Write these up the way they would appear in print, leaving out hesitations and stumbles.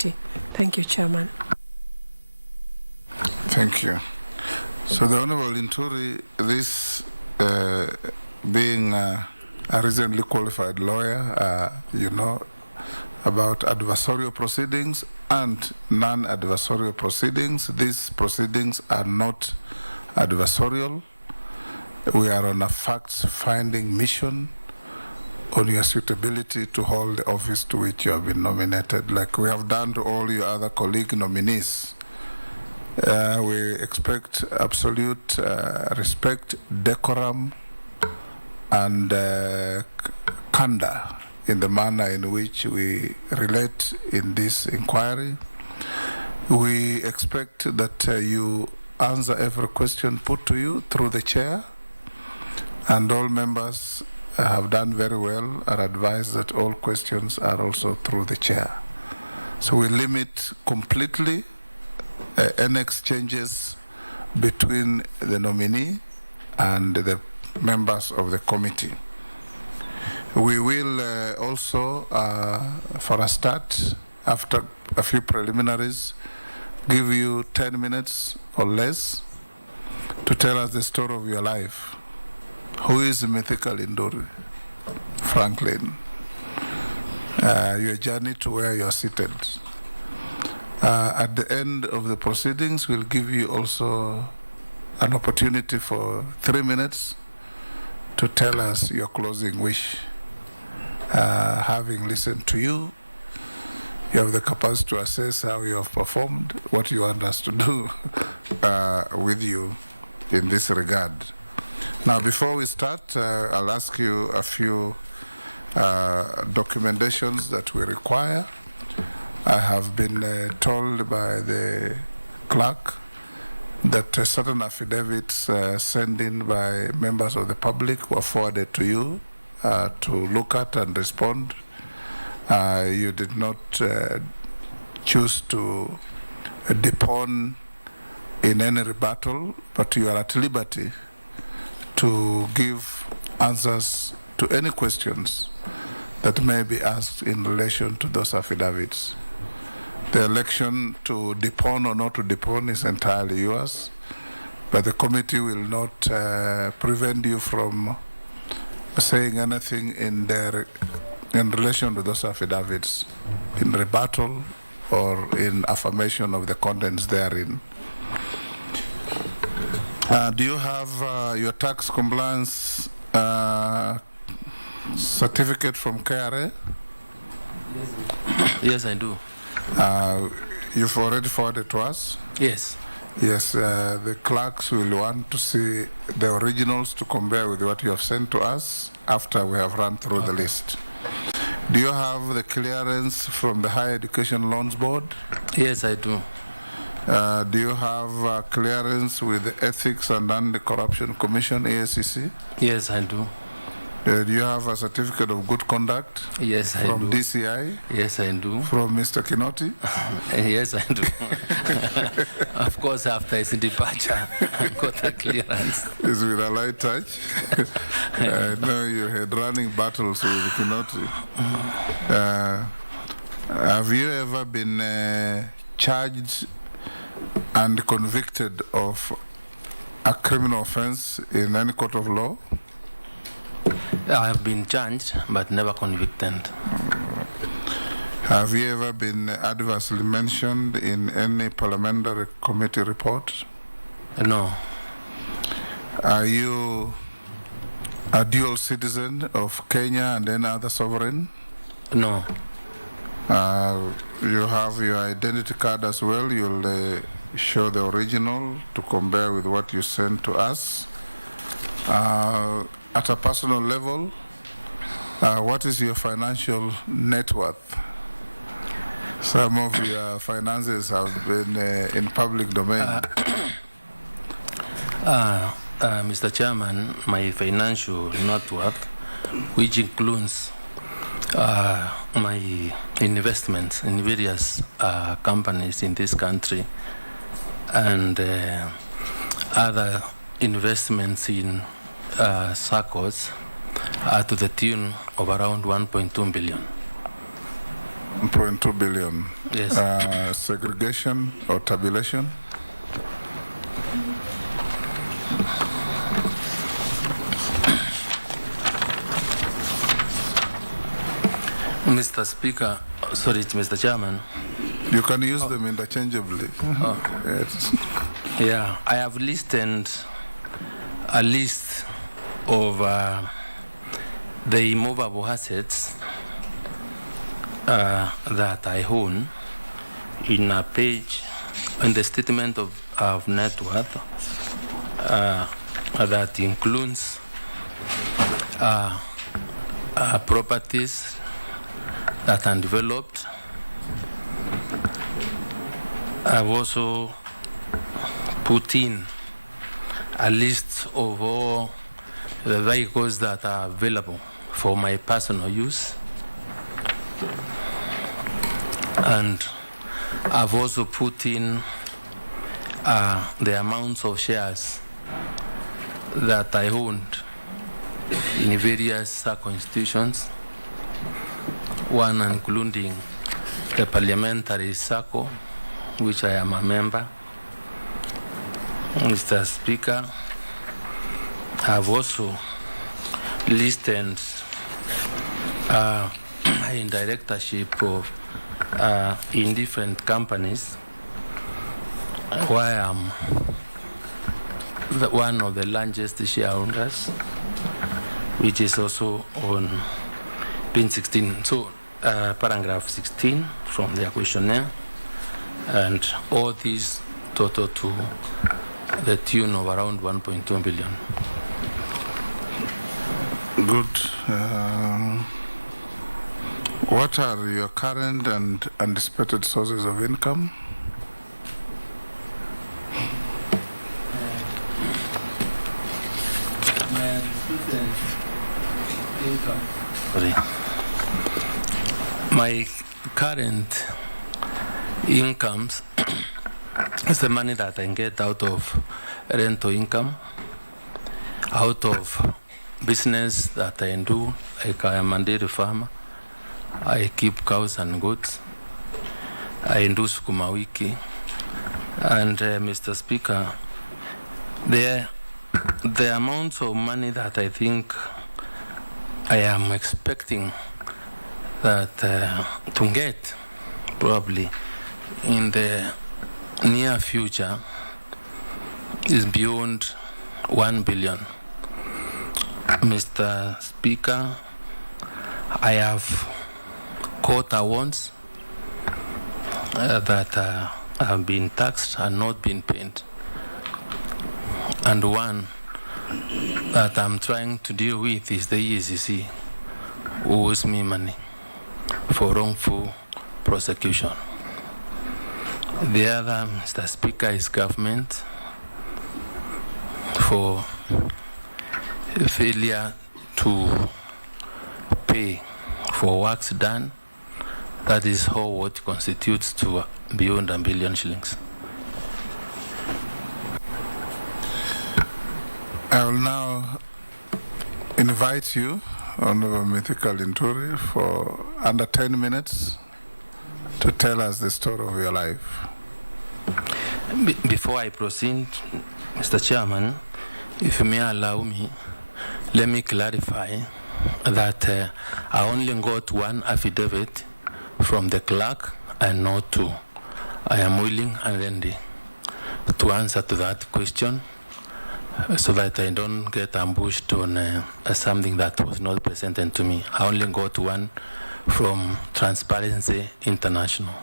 committee. Thank you, Chairman. Thank you. So the Honorable Linturi, this being a recently qualified lawyer, you know about adversarial proceedings and non-adversarial proceedings. These proceedings are not adversarial. We are on a facts-finding mission on your suitability to hold the office to which you have been nominated, like we have done to all your other colleague nominees. We expect absolute respect, decorum, and candor in the manner in which we relate in this inquiry. We expect that you answer every question put to you through the chair, and all members have done very well and advise that all questions are also through the chair. So we limit completely any exchanges between the nominee and the members of the committee. We will also, for a start, after a few preliminaries, give you 10 minutes or less to tell us the story of your life. Who is Mithika Linturi? Franklin. Your journey to where you are seated. At the end of the proceedings, we'll give you also an opportunity for 3 minutes to tell us your closing wish. Having listened to you, you have the capacity to assess how you have performed, what you want us to do with you in this regard. Now, before we start, I'll ask you a few documentations that we require. I have been told by the clerk that certain affidavits sent in by members of the public were forwarded to you to look at and respond. You did not choose to depone in any rebuttal, but you are at liberty to give answers to any questions that may be asked in relation to those affidavits. The election to depone or not to depone is entirely yours, but the committee will not prevent you from saying anything in relation to those affidavits, in rebuttal or in affirmation of the contents therein. Do you have your tax compliance certificate from KRA? Yes, I do. You've already forwarded to us? Yes. Yes, the clerks will want to see the originals to compare with what you have sent to us after we have run through the list. Do you have the clearance from the Higher Education Loans Board? Yes, I do. Do you have clearance with the Ethics and Anti-Corruption Commission, ASCC? Yes, I do. Do you have a certificate of good conduct? Yes, I do. From DCI? Yes, I do. From Mr. Kinoti? Yes, I do. Of course, after his departure, I got the clearance. It's with a light touch. I know you had running battles with Kinoti. Have you ever been charged and convicted of a criminal offense in any court of law? I have been charged, but never convicted. Have you ever been adversely mentioned in any parliamentary committee report? No. Are you a dual citizen of Kenya and any other sovereign? No. You have your identity card as well. You'll show the original to compare with what you sent to us. At a personal level, what is your financial net worth? Some of your finances have been in public domain. Mr. Chairman, my financial net worth, which includes my investments in various companies in this country and other investments in circles, to the tune of around 1.2 billion. 1.2 billion. Yes. Segregation or tabulation? Mr. Speaker, sorry, Mr. Chairman. You can use them interchangeably. Yes. Yeah, I have listed a list of the immovable assets that I own in a page in the statement of net worth that includes properties that are developed. I've also put in a list of all the vehicles that are available for my personal use. And I've also put in the amounts of shares that I owned in various constitutions, one including the parliamentary circle, which I am a member. Mr. Speaker, I've also listed in directorship of in different companies where I am one of the largest shareholders, which is also on pin 16. So paragraph 16 from the questionnaire, and all these total to the tune of around 1.2 billion. Good. What are your current and anticipated sources of income? Sorry. My current incomes is the money that I get out of rental income, out of business that I do, like I am a dairy farmer. I keep cows and goats. I do sukuma wiki. And Mr. Speaker, the amount of money that I think I am expecting that to get probably in the near future is beyond 1 billion. Mr. Speaker, I have court awards that have been taxed and not been paid, and one that I'm trying to deal with is the EACC, who owes me money for wrongful prosecution. The other, Mr. Speaker, is government for failure to pay for works done. That is how what constitutes to beyond 1 billion shillings. I will now invite you, Honorable Mithika Linturi, for under 10 minutes to tell us the story of your life. Before I proceed, Mr. Chairman, if you may allow me, let me clarify that I only got one affidavit from the clerk and not two. I am willing and ready to answer to that question so that I don't get ambushed on something that was not presented to me. I only got one from Transparency International.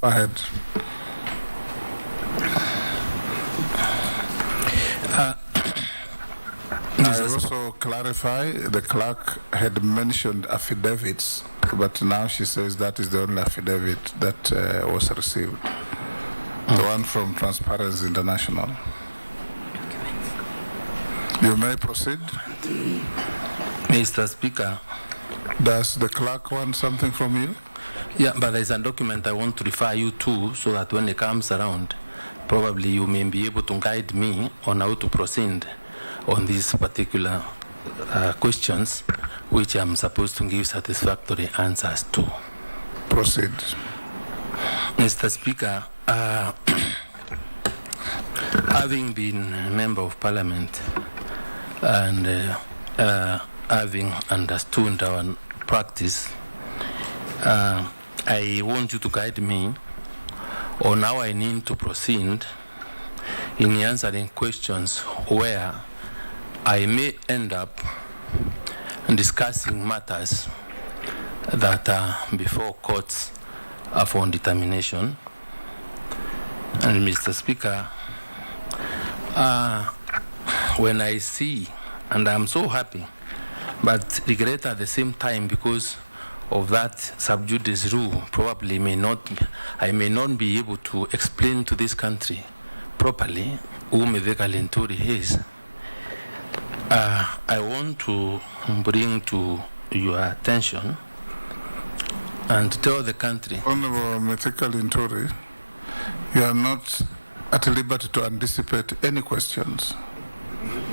Go ahead. I also clarify, the clerk had mentioned affidavits, but now she says that is the only affidavit that was received. The one from Transparency International. You may proceed. Mr. Speaker. Does the clerk want something from you? Yeah, but there's a document I want to refer you to so that when it comes around, probably you may be able to guide me on how to proceed on this particular questions which I'm supposed to give satisfactory answers to. Proceed. Mr. Speaker, having been a member of Parliament and having understood our practice, I want you to guide me on how I need to proceed in answering questions where I may end up discussing matters that are before courts for determination. And Mr. Speaker, when I see, and I'm so happy, but regret at the same time because of that sub judice rule, probably I may not be able to explain to this country properly who Mithika Linturi is. I want to bring to your attention and to tell the country. Honorable Mithika Linturi, you are not at liberty to anticipate any questions.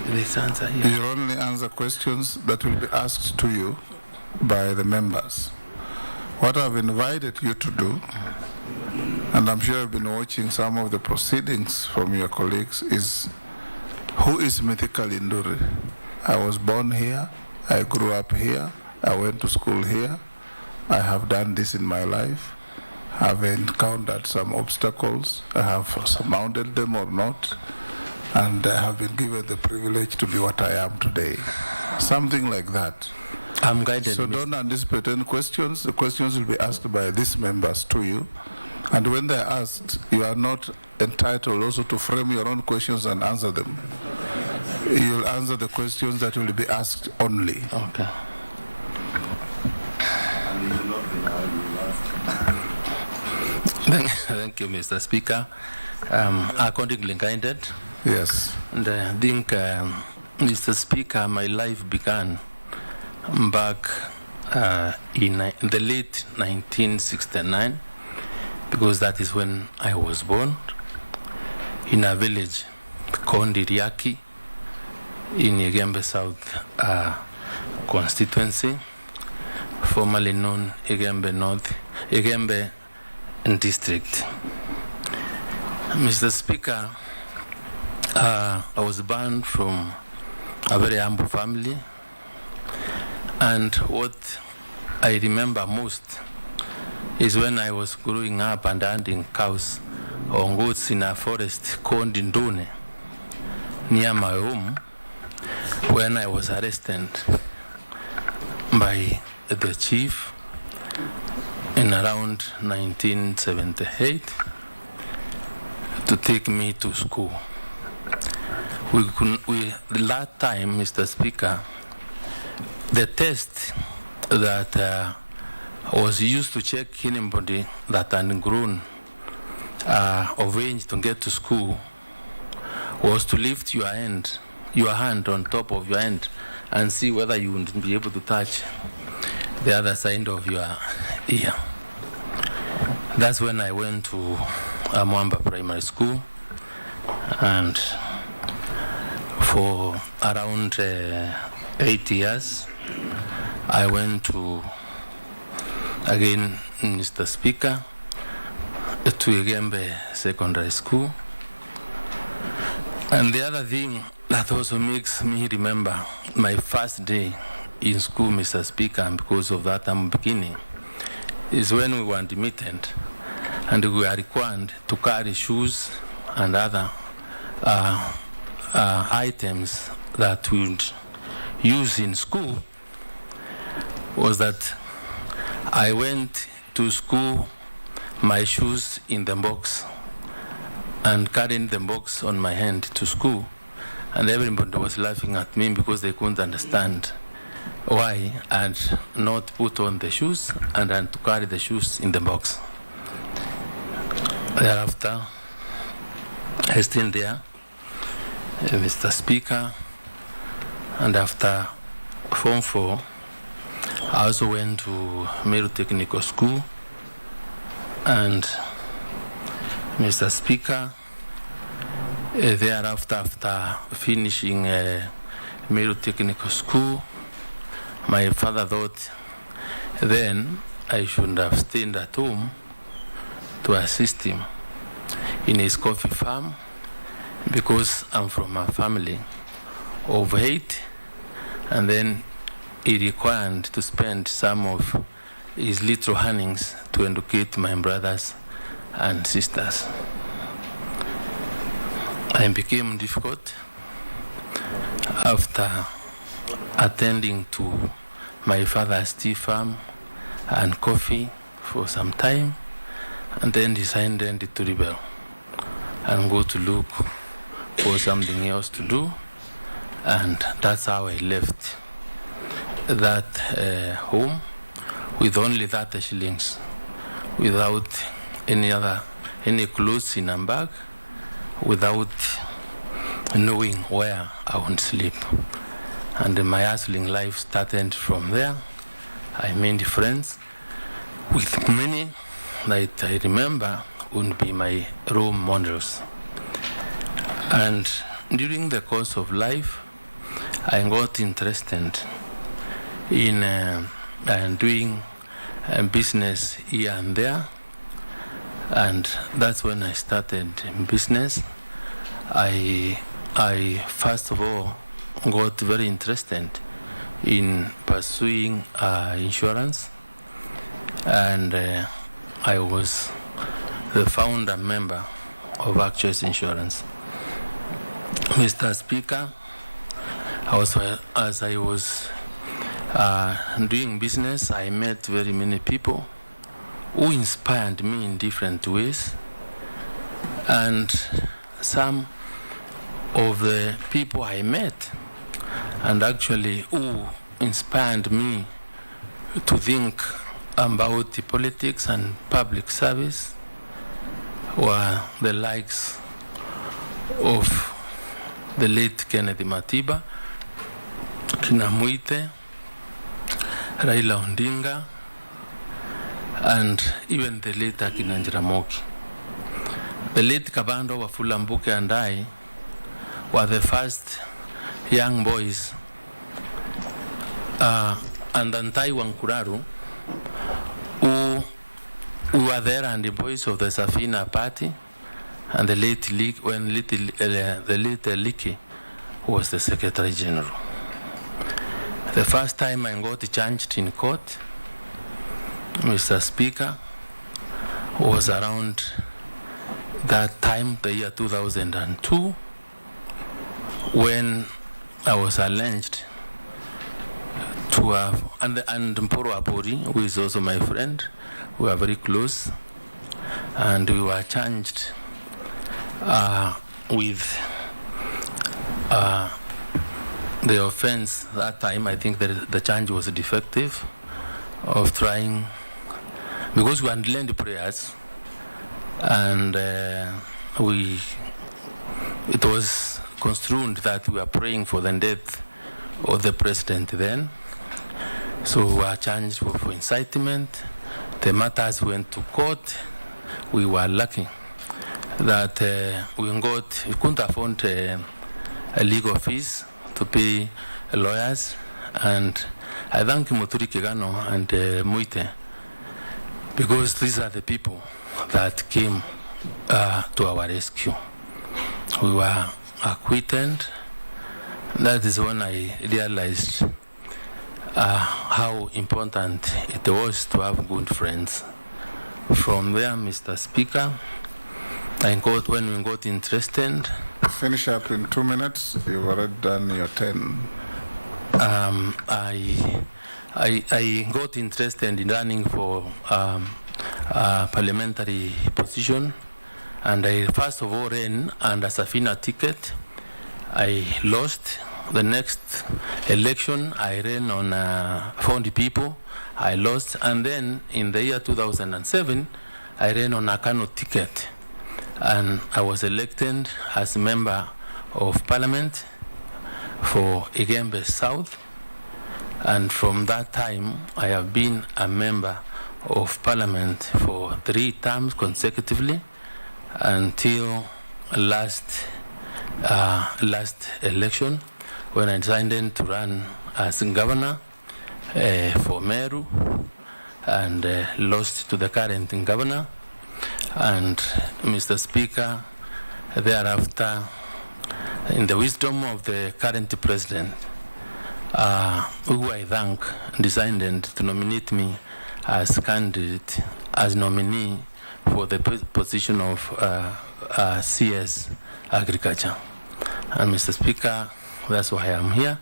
This answer, yeah. You only answer questions that will be asked to you by the members. What I've invited you to do, and I'm sure you've been watching some of the proceedings from your colleagues, is who is Mithika Linturi? I was born here, I grew up here, I went to school here, I have done this in my life, I've encountered some obstacles, I have surmounted them or not, and I have been given the privilege to be what I am today. Something like that. I'm guided. So don't anticipate any questions. The questions will be asked by these members to you. And when they're asked, you are not entitled also to frame your own questions and answer them. You'll answer the questions that will be asked only. Okay. Thank you, Mr. Speaker. Accordingly guided. Yes. And I think, Mr. Speaker, my life began back in the late 1969, because that is when I was born, in a village called Iriaki in Igembe South constituency, formerly known Igembe North, Igembe District. Mr. Speaker, I was born from a very humble family, and what I remember most is when I was growing up and hunting cows or goats in a forest called Ndune near my home, when I was arrested by the chief in around 1978 to take me to school. That time, Mr. Speaker, the test that was used to check anybody that had grown of age to get to school was to lift your hand on top of your hand and see whether you would be able to touch the other side of your ear. That's when I went to Mwamba Primary School, and for around 8 years I went to, again, Mr. Speaker, to Igembe Secondary School. And the other thing that also makes me remember my first day in school, Mr. Speaker, and because of that I'm beginning, is when we were admitted and we were required to carry shoes and other items that we would use in school. Was that I went to school, my shoes in the box, and carrying the box on my hand to school, and everybody was laughing at me because they couldn't understand why I had not put on the shoes and had to carry the shoes in the box. Thereafter, I stayed there, Mr. Speaker, and after Form 4, I also went to Meru Technical School, and Mr. Speaker, thereafter, after finishing Meru Technical School. My father thought then I should have stayed at home to assist him in his coffee farm, because I'm from a family of 8, and then he required to spend some of his little earnings to educate my brothers and sisters. I became difficult after attending to my father's tea farm and coffee for some time, and then decided to rebel and go to look for something else to do, and that's how I left that home with only 30 shillings, without any clothes in a bag, without knowing where I would sleep. And my hustling life started from there. I made friends with many that I remember would be my role models. And during the course of life, I got interested in doing business here and there, and that's when I started business. I first of all got very interested in pursuing insurance, and I was the founder member of Access Insurance. Mr. Speaker, also, as I was doing business, I met very many people who inspired me in different ways, and some of the people I met and actually who inspired me to think about the politics and public service were the likes of the late Kennedy Matiba, Kina Muite, Raila Odinga, and even the late Kina Njiramogi. The late Kabando Wafula Mbuke and I were the first young boys, and Antai Wankuraru, who were there, and the boys of the Safina party, and the late the late Liki was the Secretary General. The first time I got charged in court, Mr. Speaker, was around that time, the year 2002, when I was alleged to have, and Mporo Abori, who is also my friend, we were very close, and we were charged with the offense that time. I think that the charge was defective of trying, because we had learned prayers, and it was construed that we were praying for the death of the president then. So we were charged for incitement. The matters went to court. We were lucky that we couldn't afford a legal fees to pay lawyers, and I thank Mithika Kigano and Muite, because these are the people that came to our rescue. We were acquitted. That is when I realized how important it was to have good friends. From there, Mr. Speaker, when we got interested. Finish up in 2 minutes. You've already done your 10. I got interested in running for a parliamentary position, and I first of all ran under Safina ticket. I lost. The next election I ran on Found People. I lost, and then in the year 2007 I ran on a Kano ticket, and I was elected as a member of parliament for Igembe South, and from that time I have been a member of parliament for 3 terms consecutively until last election, when I decided to run as governor for Meru, and lost to the current governor. And Mr. Speaker, thereafter, in the wisdom of the current president, who I thank, decided to nominate me as candidate, as nominee for the position of CS Agriculture. And Mr. Speaker, that's why I'm here.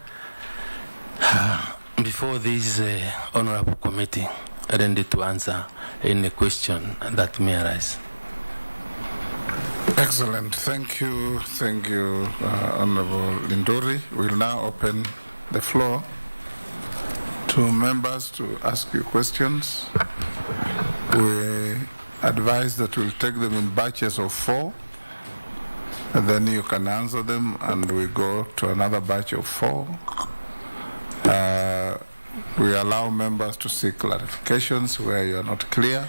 Before this honorable committee, ready to answer any question that may arise. Excellent. Thank you, Honorable Linturi. We'll now open the floor to members to ask you questions. We advise that we'll take them in batches of 4, and then you can answer them, and we go to another batch of 4. We allow members to seek clarifications where you are not clear.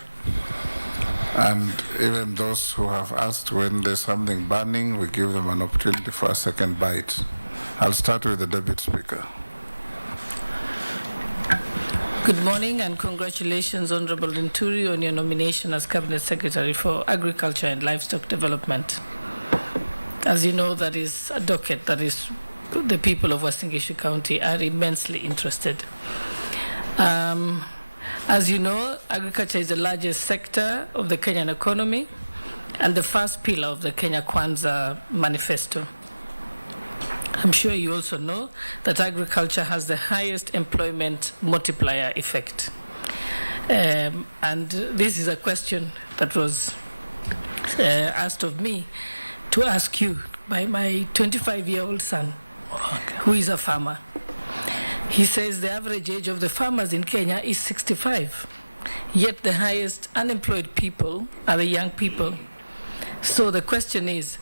And even those who have asked when there's something burning, we give them an opportunity for a second bite. I'll start with the Deputy Speaker. Good morning and congratulations, Honorable Linturi, on your nomination as Cabinet Secretary for Agriculture and Livestock Development. As you know, that is a docket that is the people of Western Gishu County are immensely interested. As you know, agriculture is the largest sector of the Kenyan economy and the first pillar of the Kenya Kwanza manifesto. I'm sure you also know that agriculture has the highest employment multiplier effect. And this is a question that was asked of me to ask you by my 25-year-old son, who is a farmer. He says the average age of the farmers in Kenya is 65, yet the highest unemployed people are the young people. So the question is,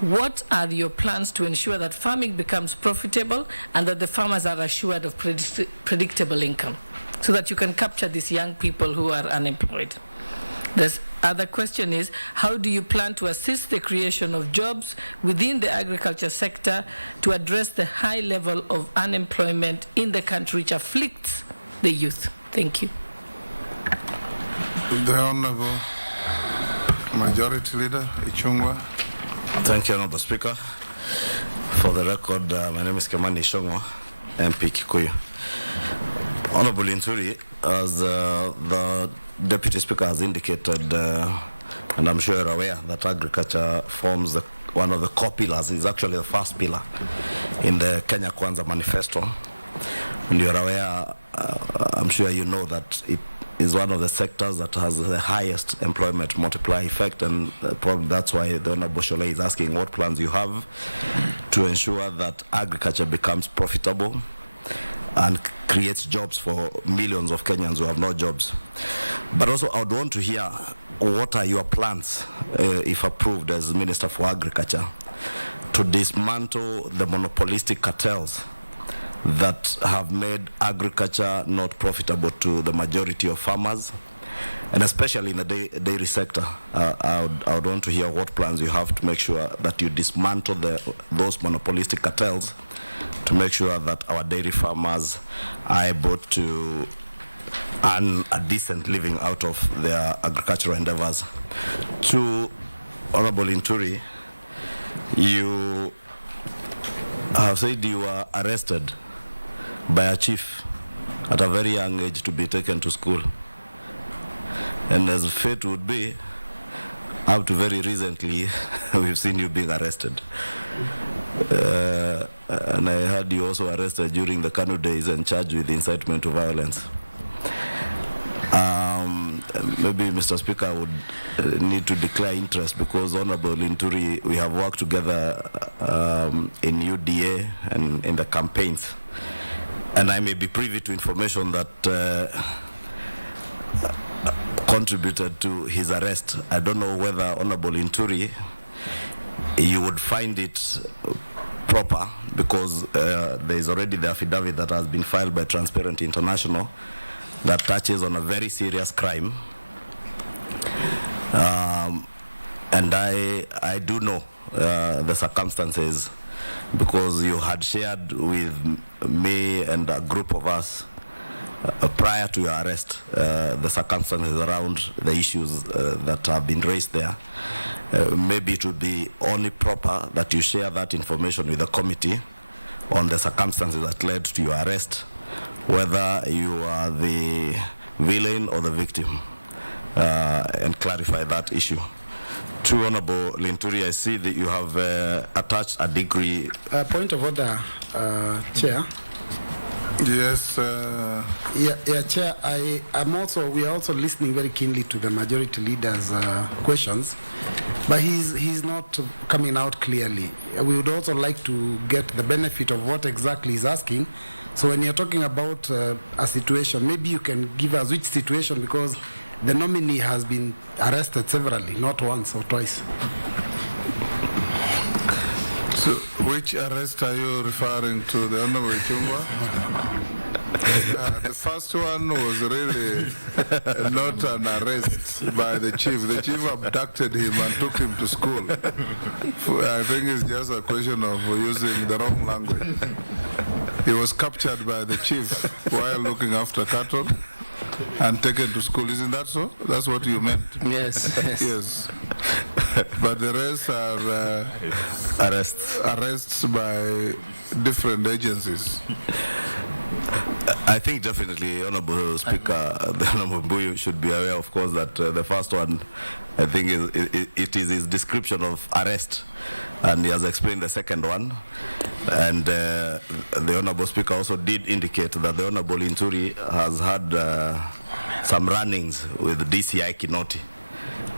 what are your plans to ensure that farming becomes profitable and that the farmers are assured of predictable income so that you can capture these young people who are unemployed? The other question is, how do you plan to assist the creation of jobs within the agriculture sector to address the high level of unemployment in the country which afflicts the youth? Thank you. The Honorable Majority Leader, Kungwa. Thank you, Honorable Speaker. For the record, my name is Kemani Ishongwa, MP Kikuyu. Honorable Linturi, as the Deputy Speaker has indicated, and I'm sure you're aware that agriculture forms one of the core pillars. It's actually the first pillar in the Kenya Kwanza manifesto. And you're aware, I'm sure you know that it is one of the sectors that has the highest employment multiplier effect, and probably that's why the Honorable Shole is asking what plans you have to ensure that agriculture becomes profitable and creates jobs for millions of Kenyans who have no jobs. But also I would want to hear what are your plans, if approved as Minister for Agriculture, to dismantle the monopolistic cartels that have made agriculture not profitable to the majority of farmers, and especially in the dairy sector. I would want to hear what plans you have to make sure that you dismantle those monopolistic cartels to make sure that our dairy farmers are able to earn a decent living out of their agricultural endeavors. To Honorable Linturi, you have said you were arrested by a chief at a very young age to be taken to school. And as fate would be, up to very recently, we've seen you being arrested. And I heard you also arrested during the Kanu days and charged with incitement to violence. Maybe Mr. Speaker would need to declare interest, because Honorable Linturi, we have worked together in UDA and in the campaigns. And I may be privy to information that contributed to his arrest. I don't know whether Honorable Linturi, you would find it proper, because there is already the affidavit that has been filed by Transparency International that touches on a very serious crime. And I do know the circumstances, because you had shared with me and a group of us prior to your arrest the circumstances around the issues that have been raised there. Maybe it would be only proper that you share that information with the committee on the circumstances that led to your arrest, whether you are the villain or the victim, and clarify that issue. To Honorable Linturi, I see that you have attached a degree. Point of order, Chair. Yes. Yeah, Chair. We are also listening very keenly to the majority leader's questions, but he's not coming out clearly. We would also like to get the benefit of what exactly he's asking. So when you're talking about a situation, maybe you can give us which situation, because the nominee has been arrested severally, not once or twice. So, which arrest are you referring to, the Honorable Kungwa? The first one was really not an arrest by the chief. The chief abducted him and took him to school. I think it's just a question of using the wrong language. He was captured by the chief while looking after cattle and taken to school. Isn't that so? That's what you meant? Yes. Yes. But the rest are arrests by different agencies. I think definitely, Honorable Speaker, the Honorable Mbuyu should be aware, of course, that the first one, I think, it is his description of arrest, and he has explained the second one. And the Honorable Speaker also did indicate that the Honorable Linturi has had some run-ins with DCI Kinoti.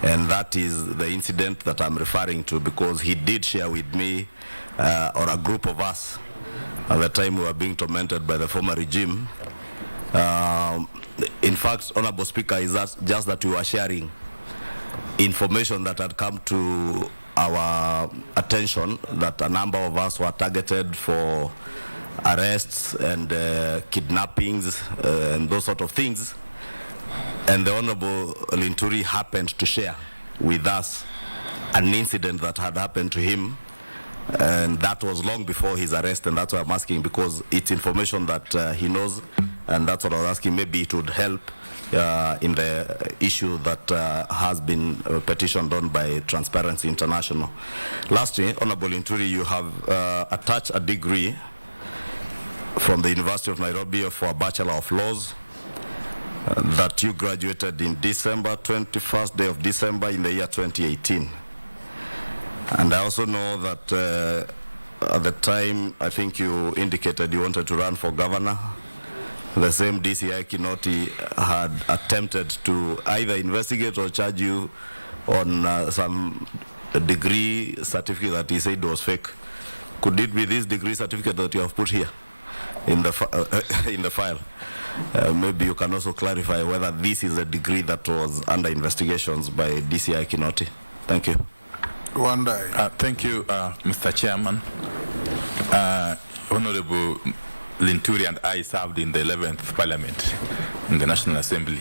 And that is the incident that I'm referring to, because he did share with me, or a group of us, at the time we were being tormented by the former regime. In fact, Honorable Speaker, is that just that we were sharing information that had come to our attention, that a number of us were targeted for arrests and kidnappings and those sort of things. And the Honorable Linturi happened to share with us an incident that had happened to him, and that was long before his arrest, and that's why I'm asking, because it's information that he knows, and that's what I was asking. Maybe it would help in the issue that has been petitioned on by Transparency International. Lastly, Honorable Linturi, you have attached a degree from the University of Nairobi for a Bachelor of Laws that you graduated in December, 21st day of December in the year 2018. And I also know that at the time, I think you indicated you wanted to run for governor. The same DCI Kinoti had attempted to either investigate or charge you on some degree certificate that he said was fake. Could it be this degree certificate that you have put here in the file? Maybe you can also clarify whether this is a degree that was under investigations by DCI Kinoti. Thank you. One day. Thank you, Mr. Chairman. Honorable Linturi and I served in the 11th Parliament in the National Assembly,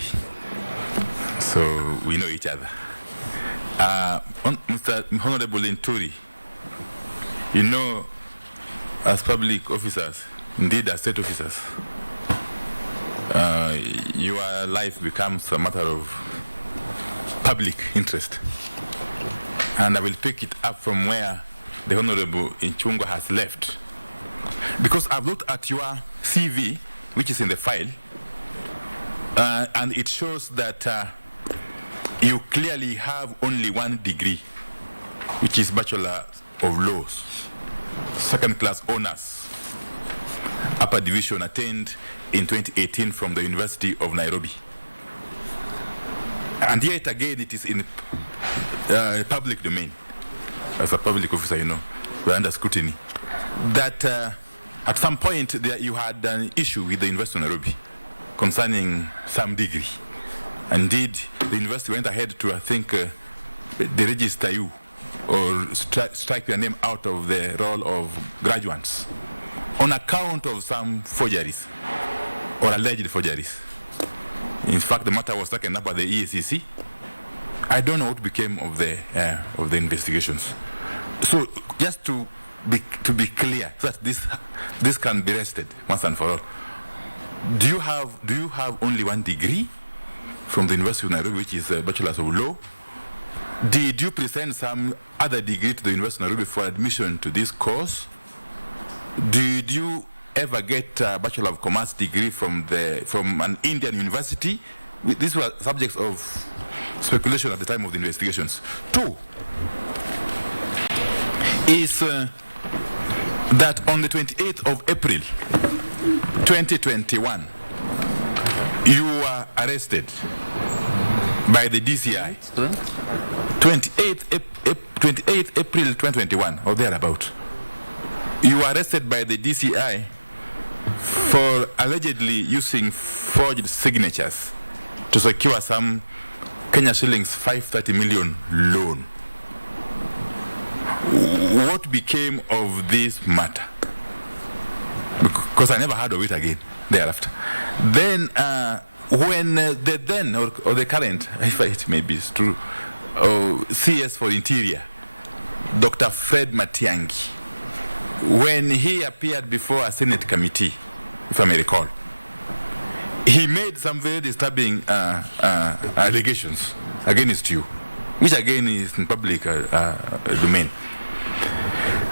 so we know each other. Mr. Honorable Linturi, you know, as public officers, indeed as state officers, your life becomes a matter of public interest. And I will pick it up from where the Honorable Kungwa has left. Because I've looked at your CV, which is in the file, and it shows that you clearly have only one degree, which is Bachelor of Laws, second-class honors, upper division attained in 2018 from the University of Nairobi. And yet again, it is in public domain. As a public officer, you know, we're under scrutiny. That at some point there you had an issue with the University of Nairobi concerning some degree. Indeed, the university went ahead to, I think, deregister you or strike your name out of the roll of graduates on account of some forgeries or alleged forgeries. In fact, the matter was taken up by the EACC. I don't know what became of the investigations. So just to be clear, so that this can be rested once and for all. Do you have only one degree from the University of Nairobi, which is a Bachelor's of Law? Did you present some other degree to the University of Nairobi for admission to this course? Did you ever get a Bachelor of Commerce degree from an Indian university? These were subjects of speculation at the time of the investigations. 2 is that on the 28th of April 2021, you were arrested by the DCI. 28th April 2021, or thereabout. You were arrested by the DCI for allegedly using forged signatures to secure some Kenya shillings 530 million loan. What became of this matter? Because I never heard of it again thereafter. Then, when the then or the current, if it maybe is true, CS for Interior, Dr. Fred Matiang'i, when he appeared before a Senate committee, if I may recall, he made some very disturbing allegations against you, which again is in public domain.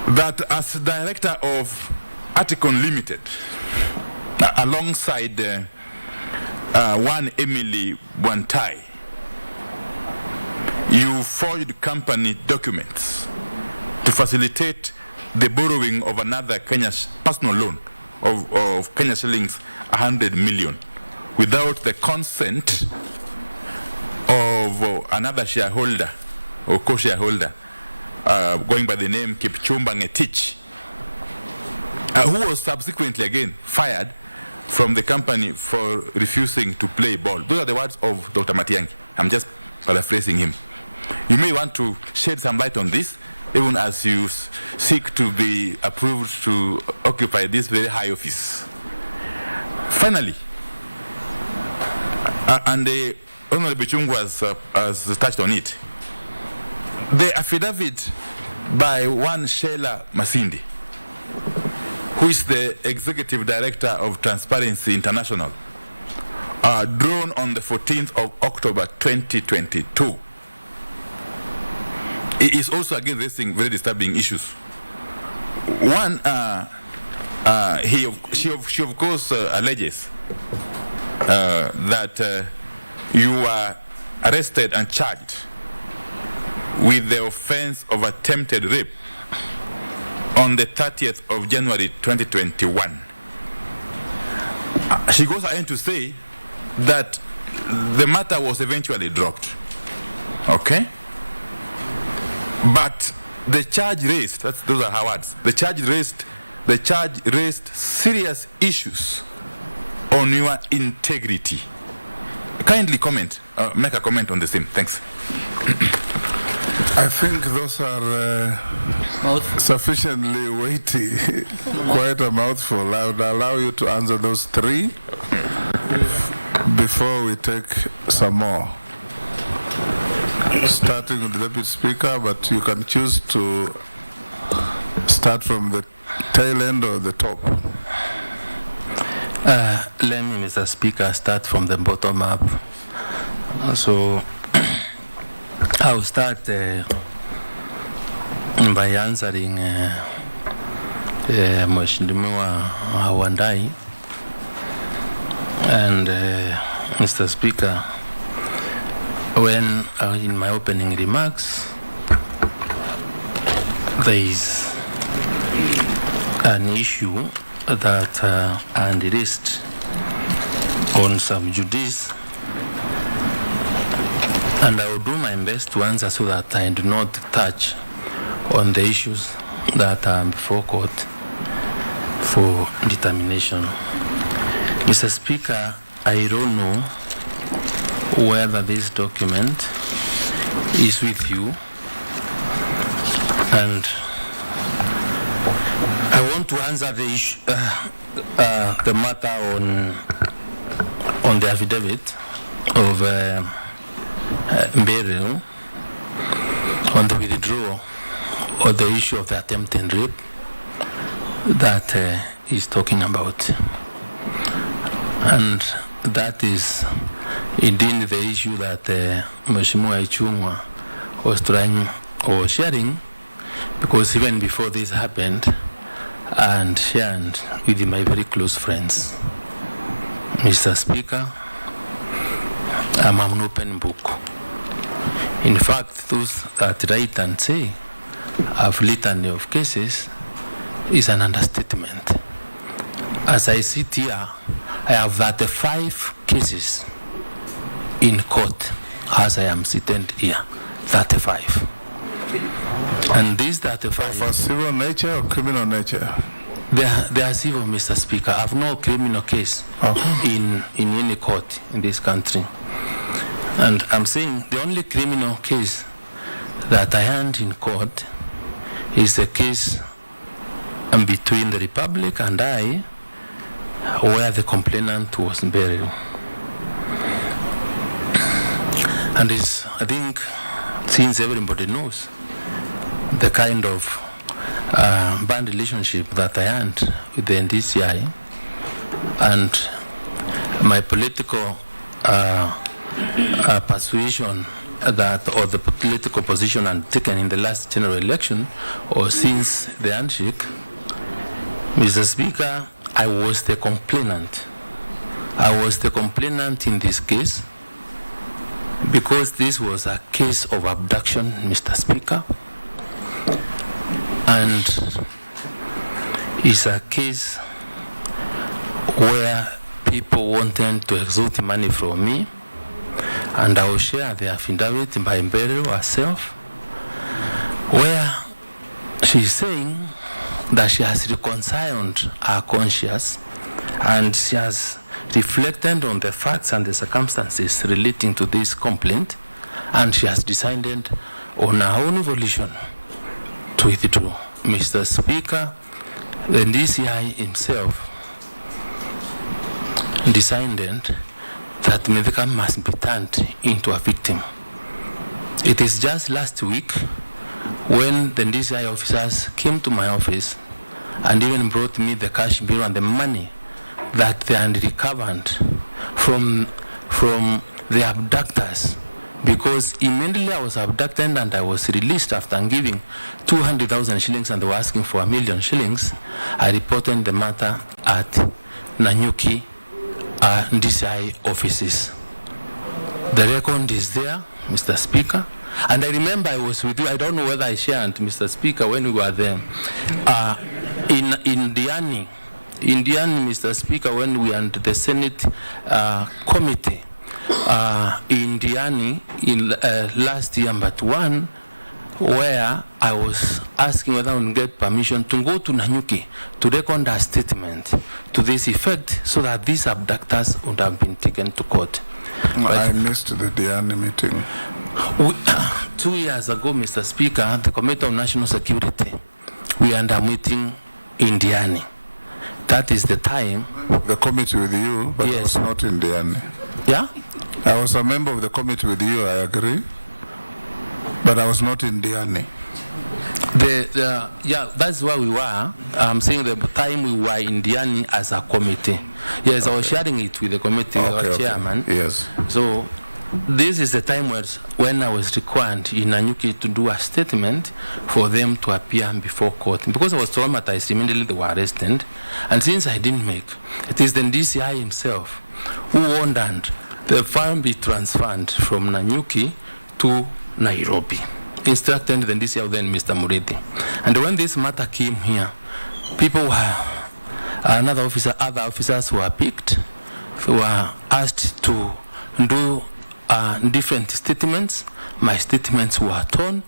That as director of Articon Limited, alongside one Emily Wantai, you forged company documents to facilitate the borrowing of another Kenya's personal loan of Kenya shillings 100 million without the consent of another shareholder or co-shareholder going by the name Kipchumba Ngetich, who was subsequently again fired from the company for refusing to play ball. Those are the words of Dr. Matiang'i. I'm just paraphrasing him. You may want to shed some light on this, even as you seek to be approved to occupy this very high office. Finally, and the Honorable Kungwa has touched on it, the affidavit by one Sheila Masindi, who is the Executive Director of Transparency International, drawn on the 14th of October 2022, it is also again raising very disturbing issues. One, she of course alleges that you were arrested and charged with the offense of attempted rape on the 30th of January 2021. She goes ahead to say that the matter was eventually dropped. Okay? But the charge raised, those are her words, the charge raised serious issues on your integrity. Kindly comment, make a comment on the same. Thanks. I think those are sufficiently weighty, quite a mouthful. I would allow you to answer those 3 before we take some more. Starting with the Deputy Speaker, but you can choose to start from the tail end or the top. Let me, Mr. Speaker, start from the bottom up. So I'll start by answering Mheshimiwa Wandai. And Mr. Speaker, when in my opening remarks, there is an issue that and raised on sub judice, and I will do my best to answer so that I do not touch on the issues that are before court for determination. Mr. Speaker, I don't know whether this document is with you, and I want to answer the issue, the matter on the affidavit of Mbere on the withdrawal or the issue of the attempted rape that he's talking about. And that is indeed the issue that Mheshimiwa Ichung'wa was trying or sharing, because even before this happened, and shared with my very close friends. Mr. Speaker, I'm an open book. In fact, those that write and say I've litany of cases is an understatement. As I sit here, I have 35 cases in court as I am sitting here. 35. And these 35... For civil nature or criminal nature? They are civil, Mr. Speaker. I have no criminal case in any court in this country. And I'm saying the only criminal case that I had in court is a case between the Republic and I, where the complainant was buried. And it's, I think, since everybody knows the kind of band relationship that I had with the NDITHIA, and my political persuasion that, or the political position I'd taken in the last general election, or since the handshake, Mr. Speaker, I was the complainant. I was the complainant in this case because this was a case of abduction, Mr. Speaker, and it's a case where people wanted to extort money from me, and I will share the affidavit by Beryl herself, where she's saying that she has reconciled her conscience and she has reflected on the facts and the circumstances relating to this complaint, and she has decided on her own volition to withdraw. Mr. Speaker, the NDITHIA himself decided that Mithika must be turned into a victim. It is just last week when the NDITHIA officers came to my office and even brought me the cash bill and the money that they had recovered from the abductors, because immediately I was abducted and I was released after giving 200,000 shillings and they were asking for 1 million shillings. I reported the matter at Nanyuki NDITHIA offices. The record is there, Mr. Speaker. And I remember I was with you, I don't know whether I shared, Mr. Speaker, when we were there, in Diani, Mr. Speaker, when we were under the Senate committee in Diani in last year, but one, where I was asking whether I would get permission to go to Nanyuki to record a statement to this effect so that these abductors would have been taken to court. I missed the Diani meeting. 2 years ago, Mr. Speaker, the Committee on National Security, we had a meeting in Diani. That is the time. The committee with you, but yes. I was not in Diani. Yeah? I was a member of the committee with you, I agree, but I was not in Diani. Yeah, that's where we were. I'm saying the time we were in Diani as a committee. Yes, okay. I was sharing it with the committee, our chairman. Yes. So this is the time when I was required in Nanyuki to do a statement for them to appear before court. Because I was traumatized, immediately they were arrested. And since I didn't make, it is the NDITHIA himself who ordered the file be transferred from Nanyuki to Nairobi, instructed the NDITHIA then Mr. Mauri. And when this matter came here, people were, other officers were picked, were asked to do different statements. My statements were torn,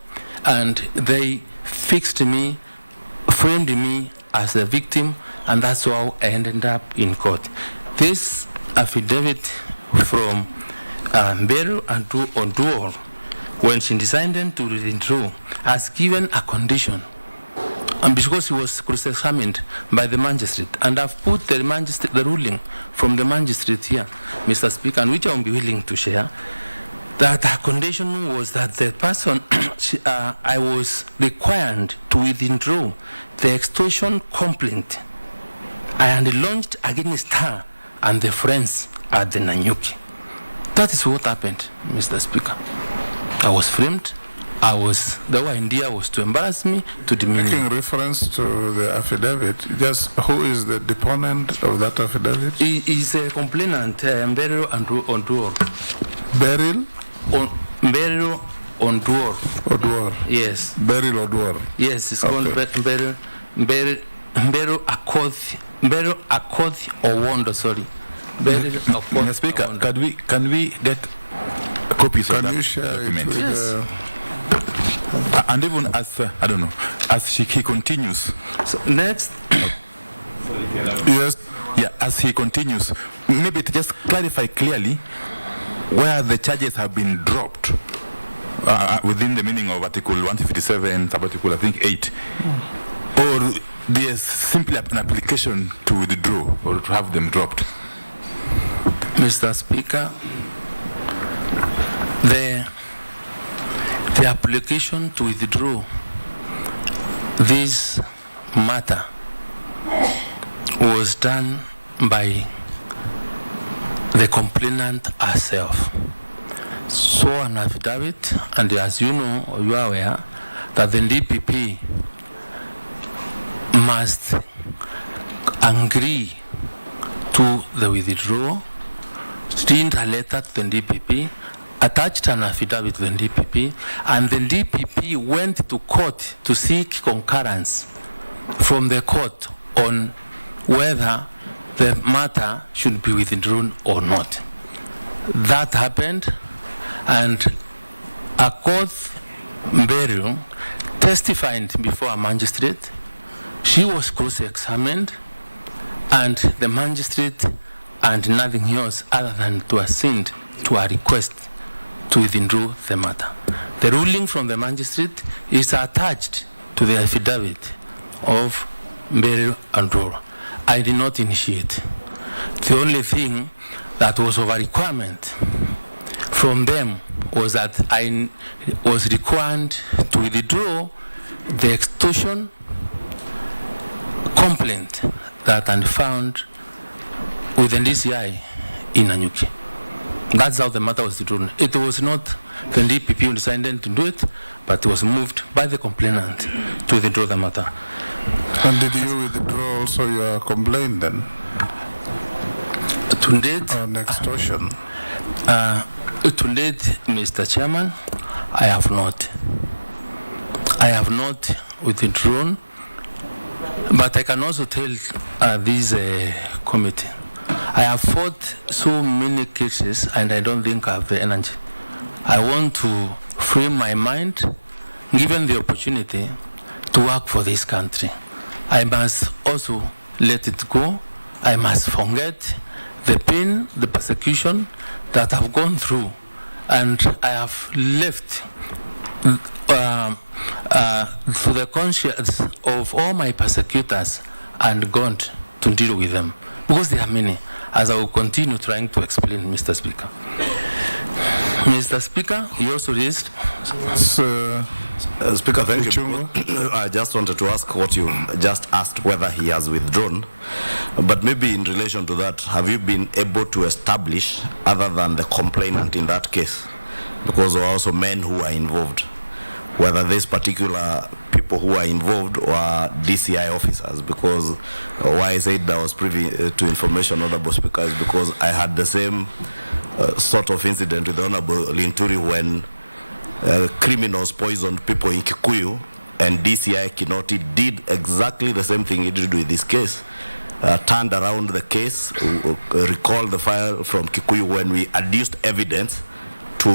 and they fixed me, framed me as a victim, and that's how I ended up in court. This affidavit from Beryl and Oduor, when she decided to withdraw, has given a condition, and because he was cross-examined by the magistrate, and I've put the ruling from the magistrate here, Mr. Speaker, and which I will be willing to share. that her condition was that the person, I was required to withdraw the extortion complaint I had launched against her and the friends at the Nanyuki. That is what happened, Mr. Speaker. I was framed. The idea was to embarrass me, to demean me. Making reference to the affidavit, just who is the deponent of that affidavit? He is a complainant, Beryl Onduor. Beryl? Beryl Onduor. Oduor? Yes. Beryl Oduor? Yes, it's Okay. called Beryl Akothi Owondo, sorry. Beryl Akothi Mr. Speaker, Owondo. can we get copies of Can that you share it document? with Yes. And even as, I don't know, as he continues, So next, Yes. yeah, as he continues, maybe to just clarify clearly where the charges have been dropped within the meaning of Article 157, sub-article, I think, 8. Or there's simply an application to withdraw or to have them dropped. Mr. Speaker, the application to withdraw this matter was done by the complainant herself. So an affidavit, and as you know, or you are aware, that the DPP must agree to the withdrawal, sent a letter to the DPP, attached an affidavit to the DPP, and the DPP went to court to seek concurrence from the court on whether the matter should be withdrawn or not. That happened, and Akoth Beryl testified before a magistrate. She was cross-examined, and the magistrate and nothing else other than to assent to a request to withdraw the matter. The ruling from the magistrate is attached to the affidavit of Beryl and Rora. I did not initiate. The only thing that was of a requirement from them was that I was required to withdraw the extortion complaint that I found with the NDITHIA in Nanyuki. That's how the matter was withdrawn. It was not the DPP who decided to do it, but it was moved by the complainant to withdraw the matter. And did you withdraw also your complaint then To date, on extortion? to date, Mr. Chairman, I have not. I have not withdrawn, but I can also tell this committee, I have fought so many cases and I don't think I have the energy. I want to free my mind, given the opportunity to work for this country. I must also let it go. I must forget the pain, the persecution that I've gone through, and I have left to the conscience of all my persecutors and gone to deal with them, because there are many, as I will continue trying to explain, Mr. Speaker. Mr. Speaker, you also raised. Speaker, thank you. Kungwa? I just wanted to ask what you just asked, whether he has withdrawn. But maybe in relation to that, have you been able to establish, other than the complainant in that case, because there are also men who are involved, whether these particular people who are involved or DCI officers? Because why I said I was privy to information, Honorable Speaker, is because I had the same sort of incident with Honorable Linturi when criminals poisoned people in Kikuyu, and DCI Kinoti did exactly the same thing he did with this case. Turned around the case, recalled the file from Kikuyu when we adduced evidence to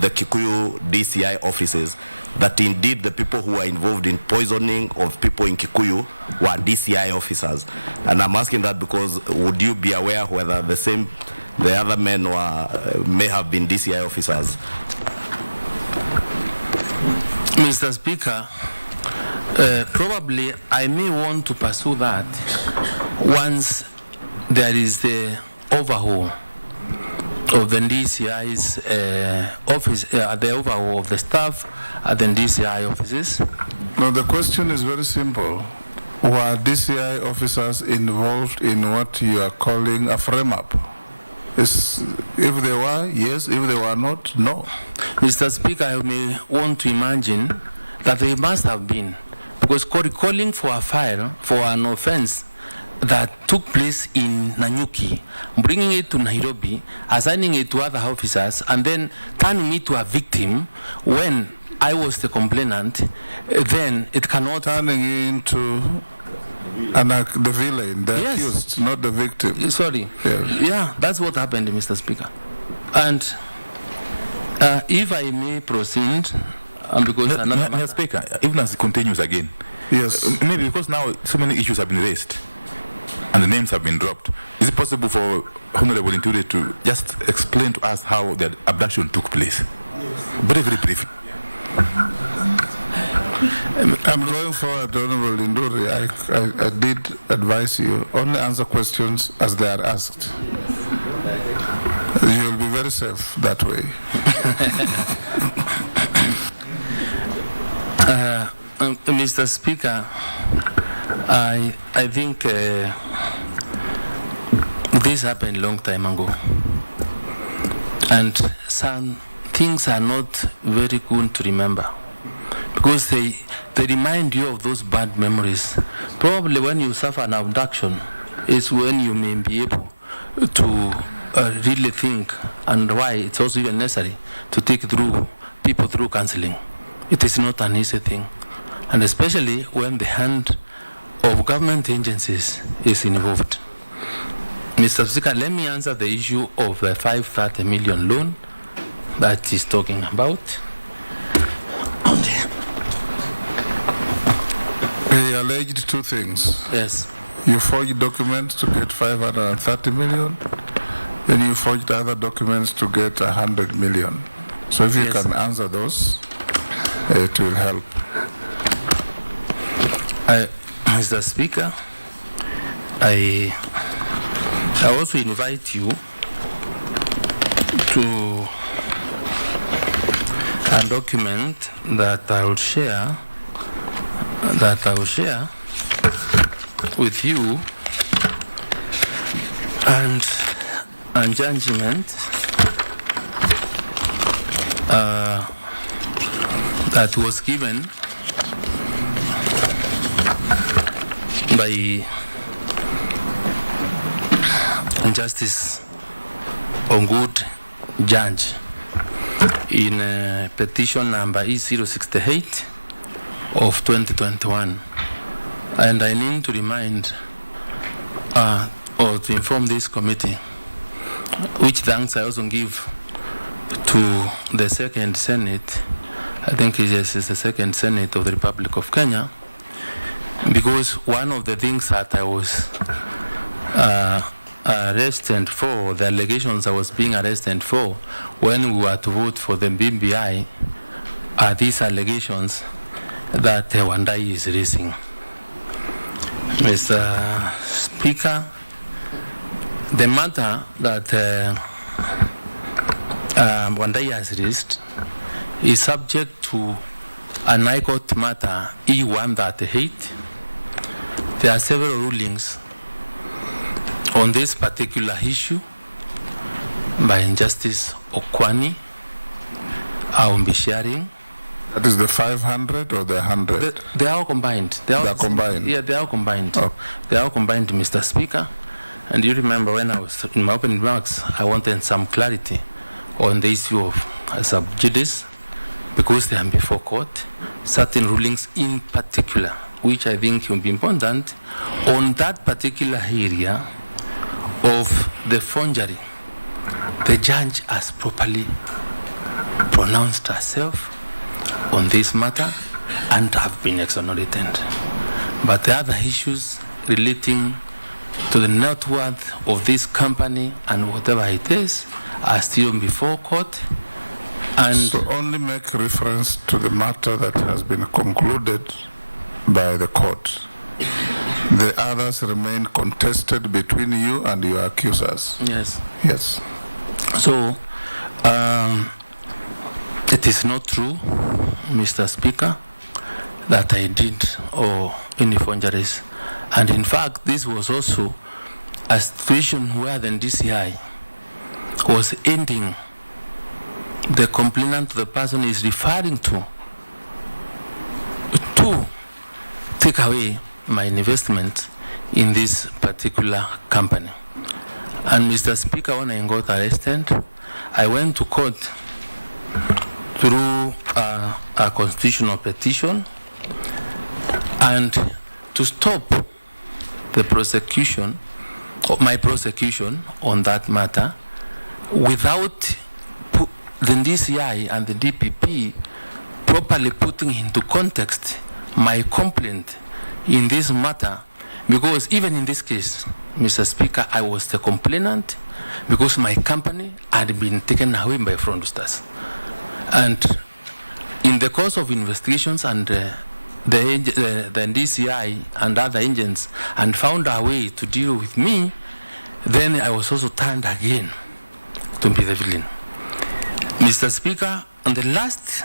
the Kikuyu DCI offices that indeed the people who are involved in poisoning of people in Kikuyu were DCI officers. And I'm asking that because would you be aware whether the other men may have been DCI officers? Mr. Speaker, probably I may want to pursue that once there is the overhaul of the NDITHIA's office, the overhaul of the staff at the NDITHIA offices. No, the question is very simple. Were DCI officers involved in what you are calling a frame-up? If they were, yes. If they were not, no. Mr. Speaker, I may want to imagine that they must have been, because calling for a file for an offense that took place in Nanyuki, bringing it to Nairobi, assigning it to other officers, and then turning me to a victim when I was the complainant, then it cannot... Turning into the villain, the Yes. accused, not the victim. Sorry. Yes. Yeah, that's what happened, Mr. Speaker. And if I may proceed, because another Mr. Speaker, even as it continues again, Yes. maybe because now so many issues have been raised and the names have been dropped, is it possible for Honorable Linturi to just explain to us how the abduction took place? Very, very briefly. I'm going forward, Honorable Linturi. I did advise you, only answer questions as they are asked. You'll be very safe that way. Mr. Speaker, I think this happened a long time ago, and some things are not very good to remember because they remind you of those bad memories. Probably when you suffer an abduction is when you may be able to really think, and why it's also even necessary to take people through counseling. It is not an easy thing, and especially when the hand of government agencies is involved. Mr. Speaker, let me answer the issue of the 530 million loan that he's talking about. He alleged two things. Yes. You forged documents to get 530 million, and you forged other documents to get 100 million. So if you Yes. can answer those, it will help. Mr. Speaker, I also invite you to a document that I will share with you, and a judgment that was given by Justice Ongood Judge in petition number E068 of 2021. And I need to remind or to inform this committee, which thanks I also give to the Second Senate. I think it is the Second Senate of the Republic of Kenya, because one of the things that I was arrested for, the allegations I was being arrested for when we were to vote for the BBI, are these allegations that Wandai is raising. Mr. Speaker, the matter that Wandai has raised is subject to an High Court matter E138. There are several rulings on this particular issue by Justice Okwani, Aumbisharing. That is the 500 or the 100? They are all combined. They are combined? Yeah, they are combined. Oh. They are combined, Mr. Speaker. And you remember when I was in my opening remarks, I wanted some clarity on the issue of sub judice, because they are before court. Certain rulings in particular, which I think will be important on that particular area of the forgery. The judge has properly pronounced herself on this matter and have been exonerated. But the other issues relating to the net worth of this company and whatever it is are still before court. And So only make reference to the matter that has been concluded by the court. The others remain contested between you and your accusers. yes. Yes. So, it is not true, Mr. Speaker, that I did any forgeries. And in fact, this was also a situation where the NDITHIA was ending the complainant, the person is referring to take away my investment in this particular company. And Mr. Speaker, when I got arrested, I went to court through a constitutional petition and to stop the prosecution, my prosecution on that matter, without the NDITHIA and the DPP properly putting into context my complaint in this matter, because even in this case, Mr. Speaker, I was the complainant because my company had been taken away by fraudsters. And in the course of investigations and the NDITHIA and other agents and found a way to deal with me, then I was also turned again to be the villain. Mr. Speaker, on the last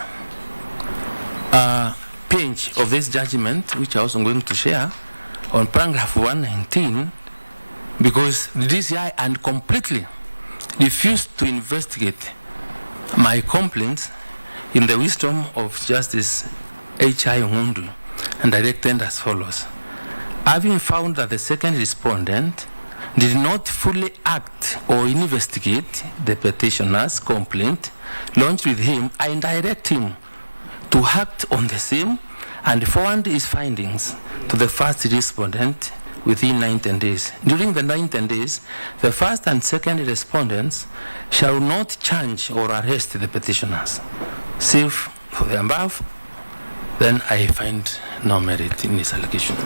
page of this judgment, which I was going to share, on paragraph 119, because the DCI and completely refused to investigate my complaints in the wisdom of Justice H.I. Ngundu, and directed as follows. Having found that the second respondent did not fully act or investigate the petitioner's complaint launched with him, I direct him to act on the same and forward his findings to the first respondent within 19 days. During the 19 days, the first and second respondents shall not charge or arrest the petitioners. Save for the above, then I find no merit in this allegation.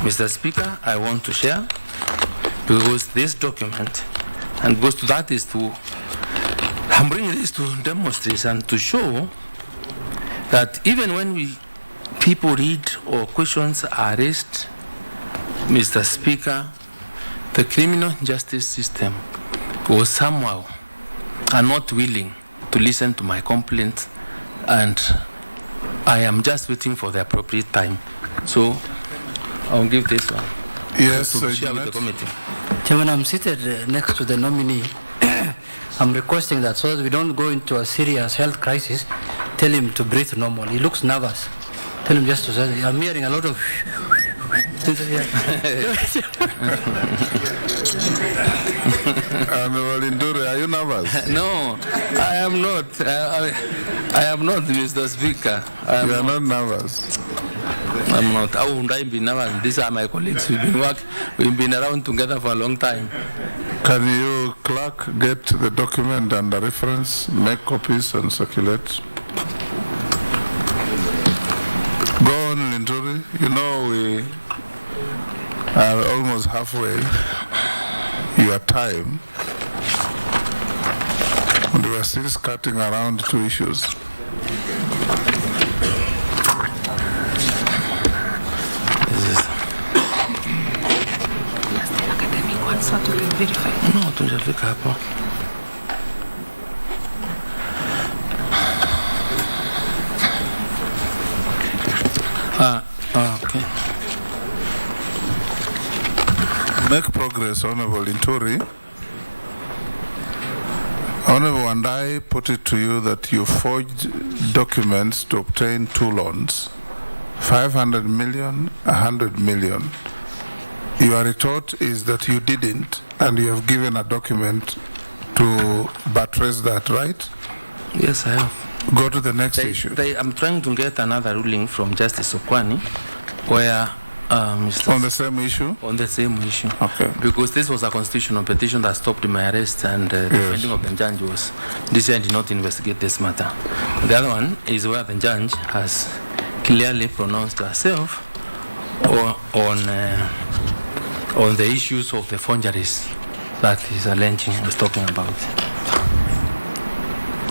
Mr. Speaker, I want to share, because this document, and goes to that is to, I'm bringing this to demonstrate and to show that even when people read or questions are raised, Mr. Speaker, the criminal justice system was somehow not willing to listen to my complaints, and I am just waiting for the appropriate time. So I'll give this one. Yes, to share with the committee. Chairman, I'm seated next to the nominee. I'm requesting that so that we don't go into a serious health crisis, tell him to breathe normal. He looks nervous. Tell him just to say, I'm hearing a lot of Linturi, are you nervous? No, I am not. I am not, Mr. Speaker. You are not nervous. I'm not. How would I be nervous? These are my colleagues. We've been around together for a long time. Can you, clerk, get the document and the reference, make copies and circulate? Go on, Linturi. You know we are almost halfway your time, and we are still skirting around two issues. No, tujafika hapo. Okay. Make progress, Honorable Linturi. Honorable Wandai put it to you that you forged documents to obtain two loans, 500 million, 100 million. Your retort is that you didn't, and you have given a document to buttress that, right? Yes, I have. Go to the next issue. I'm trying to get another ruling from Justice Okwani, where on the same issue? On the same issue. Okay. Because this was a constitutional petition that stopped my arrest, and the finding of the judge was this did not investigate this matter. The other one is where the judge has clearly pronounced herself on the issues of the forgeries that he's alleging, is talking about.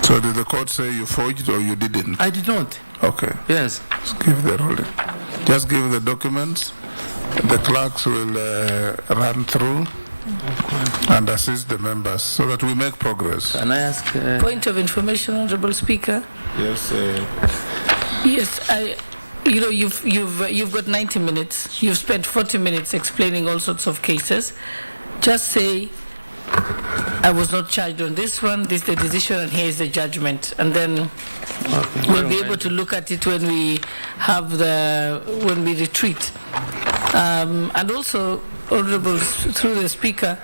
So did the court say you forged or you didn't? I did not. Okay. Yes. Just give the ruling. Just give the documents. The clerks will run through and assist the members so that we make progress. Can I ask? Point of information, Honorable Speaker. Yes. Yes, you've got 90 minutes. You've spent 40 minutes explaining all sorts of cases. Just say, I was not charged on this one, this is the decision, and here is the judgment. And then we'll be able to look at it when we retreat. And also, Honorable, through the Speaker,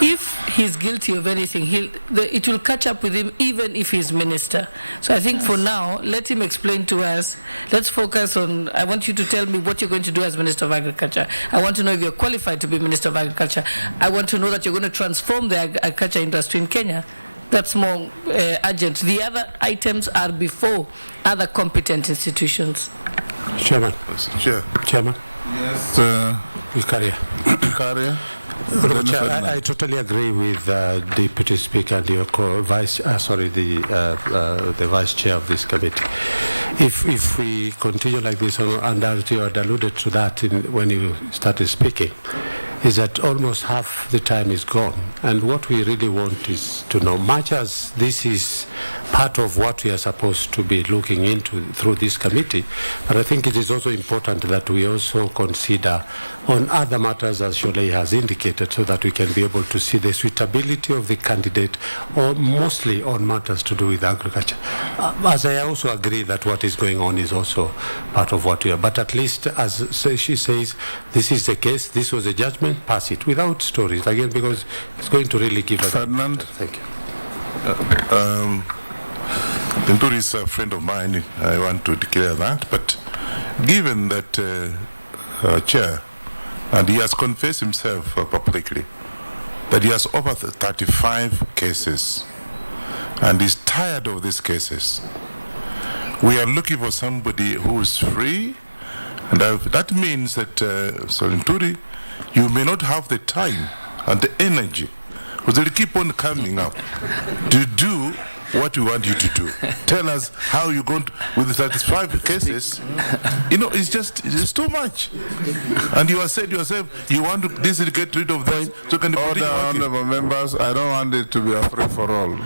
if he's guilty of anything, it will catch up with him even if he's minister. So I think for now, let him explain to us. Let's focus on, I want you to tell me what you're going to do as Minister of Agriculture. I want to know if you're qualified to be Minister of Agriculture. I want to know that you're going to transform the agriculture industry in Kenya. That's more urgent. The other items are before other competent institutions. Chairman. Chair. Chairman. Yes. Vicaria. I totally agree with Deputy Speaker and your the Vice Chair of this committee. If we continue like this, and as you had alluded to that when you started speaking, is that almost half the time is gone. And what we really want is to know, much as this is part of what we are supposed to be looking into through this committee, but I think it is also important that we also consider on other matters, as Sholei has indicated, so that we can be able to see the suitability of the candidate, or mostly on matters to do with agriculture. As I also agree that what is going on is also part of what we are, but at least, as she says, this is the case, this was a judgment, pass it, without stories, again, because it's going to really give us... Ferdinand. Thank you. Linturi is a friend of mine, I want to declare that, but given that Chair, and he has confessed himself publicly that he has over 35 cases and is tired of these cases. We are looking for somebody who is free, and that means that Linturi, you may not have the time and the energy, because they'll keep on coming up to do what we want you to do. Tell us how you're going to, with the 35 cases, it's too much. And you have said yourself, you want to get rid of this, so can you Order, honorable members, I don't want it to be a free-for-all.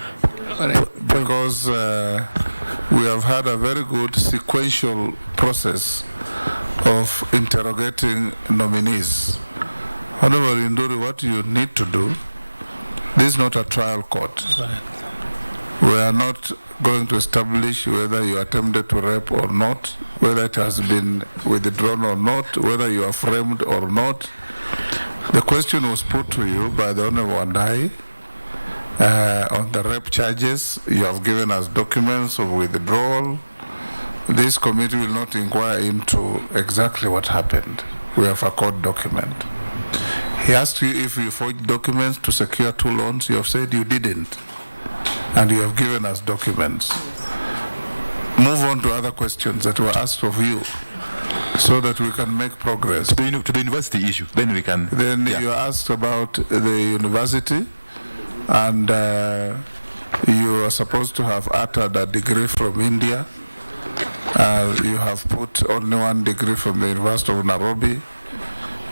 Because we have had a very good sequential process of interrogating nominees. Honorable Linturi, what you need to do, this is not a trial court. We are not going to establish whether you attempted to rape or not, whether it has been withdrawn or not, whether you are framed or not. The question was put to you by the Honorable Wandai on the rape charges. You have given us documents of withdrawal. This committee will not inquire into exactly what happened. We have a court document. He asked you if you forged documents to secure 2 loans. You have said you didn't. And you have given us documents. Move on to other questions that were asked of you so that we can make progress. To the university issue, then we can... Then you asked about the university, and you are supposed to have uttered a degree from India. You have put only 1 degree from the University of Nairobi.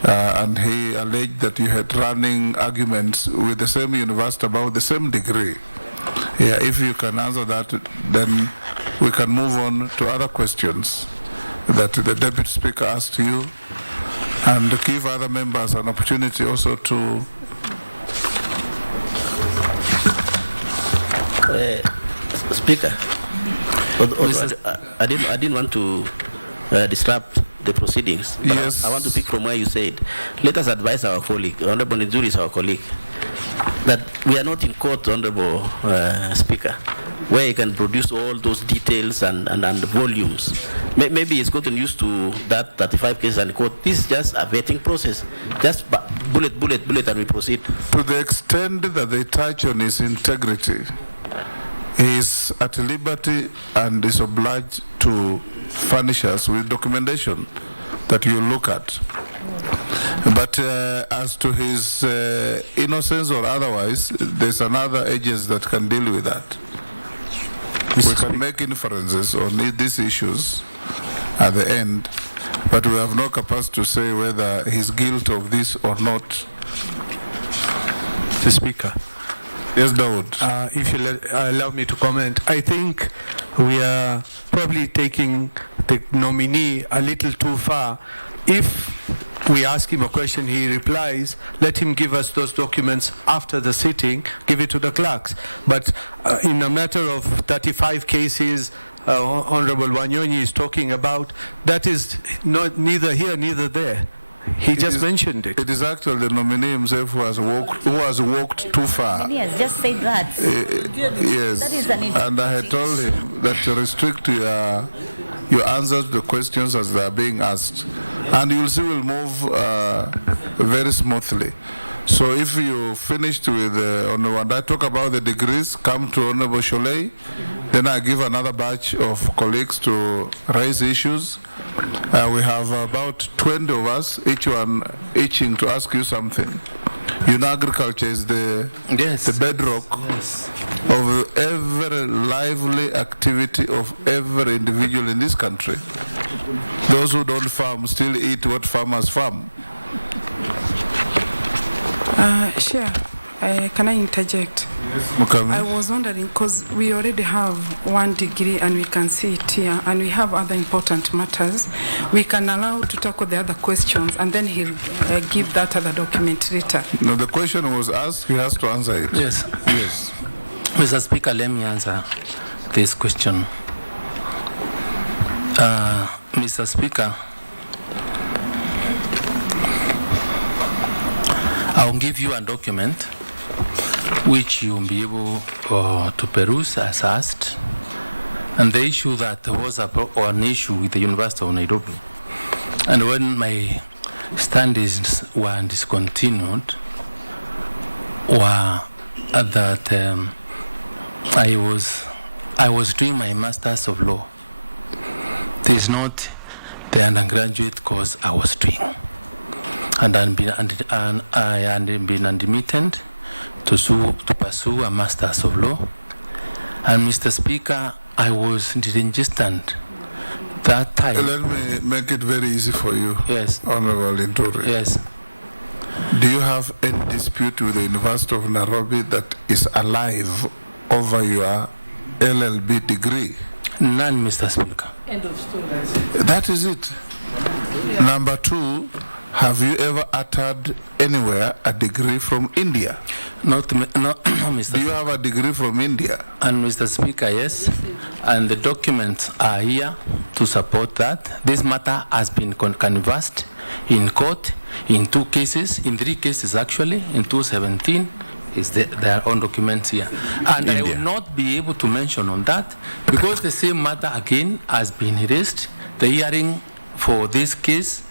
And he alleged that you had running arguments with the same university about the same degree. Yeah, if you can answer that, then we can move on to other questions that the Deputy Speaker asked you, and give other members an opportunity also to... Speaker, I didn't want to disrupt the proceedings. Yes. I want to pick from where you said, let us advise our colleague, Honorable Linturi is our colleague, that we are not in court, Honorable Speaker, where you can produce all those details and volumes. Maybe he's gotten used to that 35 cases and court. This is just a vetting process. Just bullet, and we proceed. To the extent that they touch on his integrity, he is at liberty and is obliged to furnish us with documentation that you look at. But as to his innocence or otherwise, there's another agency that can deal with that. We can make inferences on these issues at the end, but we have no capacity to say whether he's guilty of this or not. Mr. Speaker. Yes, Dawood. If you allow me to comment, I think we are probably taking the nominee a little too far. If we ask him a question, he replies, let him give us those documents after the sitting, give it to the clerks. But in a matter of 35 cases, Honorable Wanyonyi is talking about, that is neither here, neither there. He just mentioned it. It is actually the nominee himself who has walked too far. He has just said that. Yes. That is an and I had told him that to restrict your answers to the questions as they are being asked. And you'll see we'll move very smoothly. So if you finished with Honorable, and I talk about the degrees, come to Honorable Sholei, then I give another batch of colleagues to raise issues. We have about 20 of us, each one itching to ask you something. You know, agriculture is the bedrock of every lively activity of every individual in this country. Those who don't farm still eat what farmers farm. Sure. Can I interject? Yes, I was wondering, because we already have 1 degree and we can see it here, and we have other important matters. We can allow to tackle the other questions, and then he'll give that other document later. No, the question was asked, he has to answer it. Yes. Yes. Mr. Speaker, let me answer this question. Mr. Speaker, I'll give you a document which you'll be able to peruse as asked. And the issue that was an issue with the University of Nairobi. And when my studies were discontinued, were that I was doing my Masters of Law. This the undergraduate course I was doing. And I had been admitted to pursue a Masters of Law. And Mr. Speaker, I was registered that time. Let me make it very easy for you. Yes. Honorable Linturi. Yes. Do you have any dispute with the University of Nairobi that is alive over your LLB degree? None, Mr. Speaker. End of story. That is it. Yeah. Number 2, have you ever uttered anywhere a degree from India? No, Mr. Do you have a degree from India? And Mr. Speaker, yes. And the documents are here to support that. This matter has been canvassed in court in 2 cases, in 3 cases actually, in 2017. Their own documents here. And India. I will not be able to mention on that because the same matter again has been raised. The hearing for this case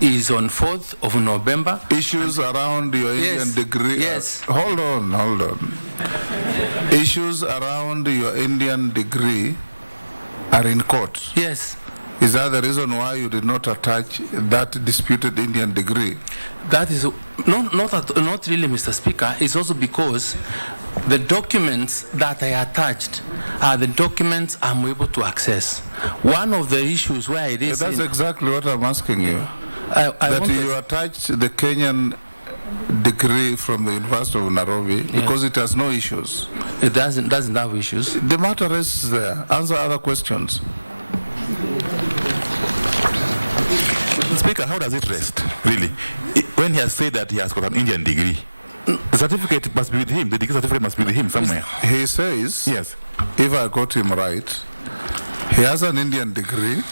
is on 4th of November. Issues around your Indian degree. Yes. Hold on. Issues around your Indian degree are in court. Yes. Is that the reason why you did not attach that disputed Indian degree? That is not really, Mr. Speaker. It's also because the documents that I attached are the documents I'm able to access. One of the issues where I raised... That's exactly what I'm asking you. That you attached the Kenyan degree from the University of Nairobi because it has no issues. It doesn't have issues. The matter is there. Answer other questions. Speaker, how does it rest, really? When he has said that he has got an Indian degree, the certificate must be with him, the degree certificate must be with him somewhere. He says, yes, if I got him right, he has an Indian degree,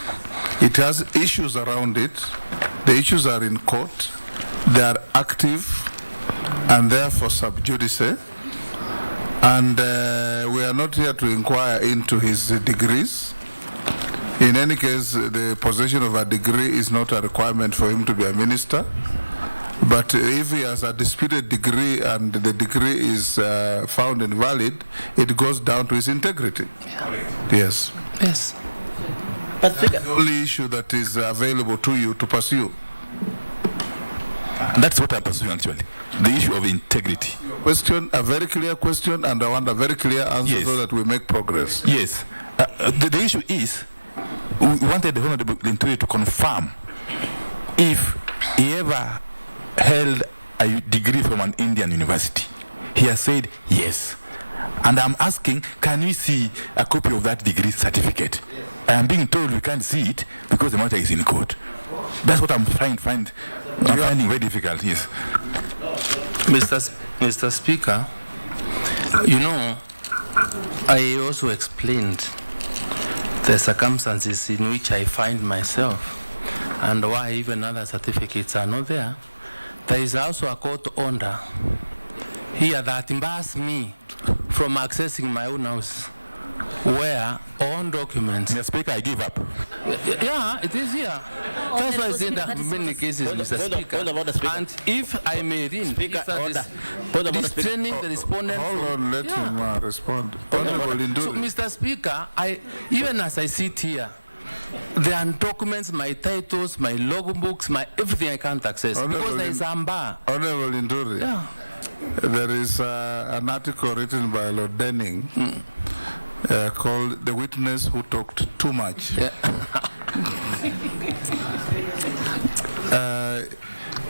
it has issues around it, the issues are in court, they are active, and therefore sub judice, and we are not here to inquire into his degrees. In any case, the possession of a degree is not a requirement for him to be a minister. But if he has a disputed degree and the degree is found invalid, it goes down to his integrity. Yes. Yes. But that's the only issue that is available to you to pursue. That's what I'm pursuing actually. The issue of integrity. Question, a very clear question, and I want a very clear answer so that we make progress. Yes. The issue is, we wanted the Honorable Linturi to confirm if he ever held a degree from an Indian university. He has said yes. And I'm asking, can we see a copy of that degree certificate? Yes. I am being told we can't see it because the matter is in court. That's what I'm finding very difficult, yes. Mr. Speaker, you know, I also explained the circumstances in which I find myself and why even other certificates are not there. There is also a court order here that bars me from accessing my own house, where all documents. Mr. Speaker, I give up. Yeah, it is here. That's why I said that in many cases, Mr. Speaker. And if I may read, Speaker, this training the respondent. Hold on, let him respond. So, Mr. Speaker, even as I sit here, there are documents, my titles, my logbooks, my everything I can't access because there is a bar. Honorable Linturi, yeah. There is an article written by Lord Denning called "The Witness Who Talked Too Much." Yeah.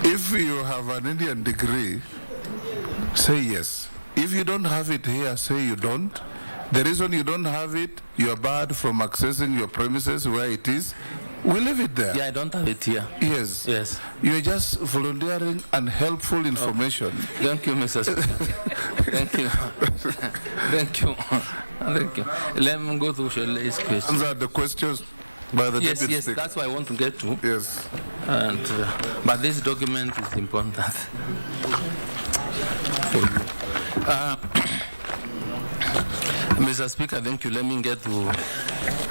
If you have an Indian degree, say yes. If you don't have it here, say you don't. The reason you don't have it, you are barred from accessing your premises where it is. We leave it there. Yeah, I don't have it here. Yes. Yes. You're just volunteering unhelpful information. Thank you, Mr. Speaker. Thank you. Thank you. Thank you. Let me go to Shirley's question. Those are the questions by the Deputy Yes, Speaker. that's what I want to get to. Yes. And, but this document is important for you. Mr. Speaker, thank you. Let me get to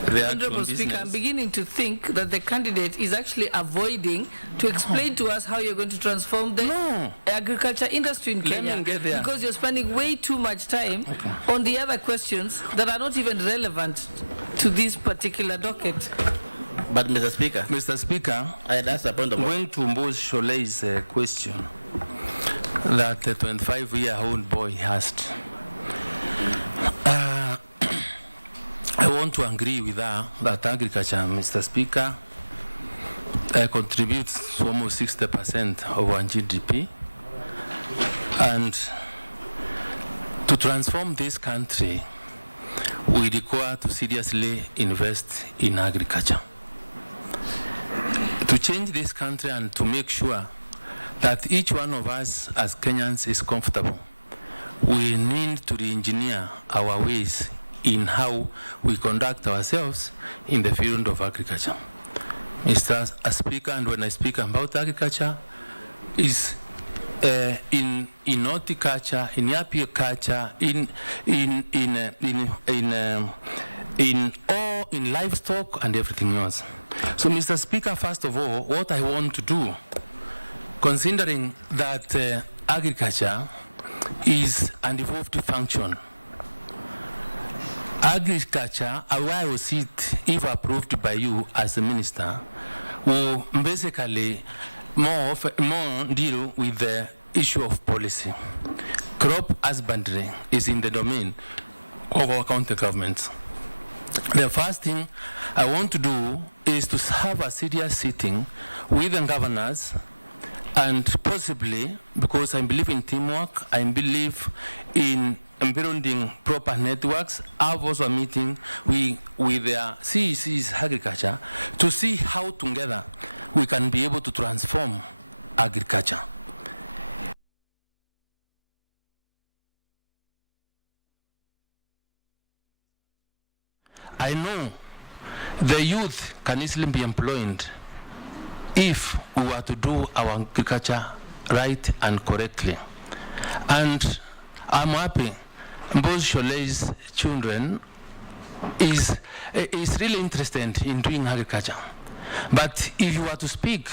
the Honorable Speaker, I'm beginning to think that the candidate is actually avoiding to explain to us how you're going to transform the agriculture industry in Kenya. Let me get there. Because you're spending way too much time on the other questions that are not even relevant to this particular docket. But Mr. Speaker, that's the point of going to Mbos Sholei's question that a 25-year-old boy asked. I want to agree with her that agriculture, Mr. Speaker, contributes to almost 60% of our GDP. And to transform this country, we require to seriously invest in agriculture. To change this country and to make sure that each one of us as Kenyans is comfortable, we need to re-engineer our ways in how we conduct ourselves in the field of agriculture. Mr. Speaker, and when I speak about agriculture, is in horticulture, in apiculture, in livestock and everything else. So, Mr. Speaker, first of all, what I want to do, considering that agriculture is an evolved function. Agriculture, where I will sit, if approved by you as a minister, will basically more deal with the issue of policy. Crop husbandry is in the domain of our county governments. The first thing I want to do is to have a serious sitting with the governors, and possibly, because I believe in teamwork, I believe in building proper networks, I have also a meeting with their CEC's agriculture to see how together we can be able to transform agriculture. I know the youth can easily be employed if we were to do our agriculture right and correctly. And I'm happy Mbos Sholei's children is really interested in doing agriculture. But if you were to speak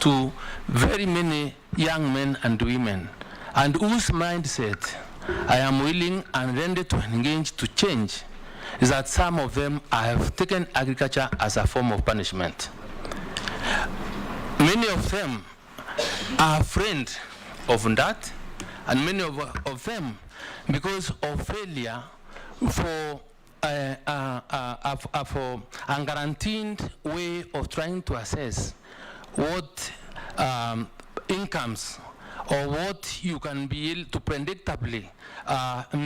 to very many young men and women, and whose mindset I am willing and ready to engage to change, is that some of them have taken agriculture as a form of punishment. Many of them are afraid of that, and many of them, because of failure for unguaranteed way of trying to assess what incomes or what you can be able to predictably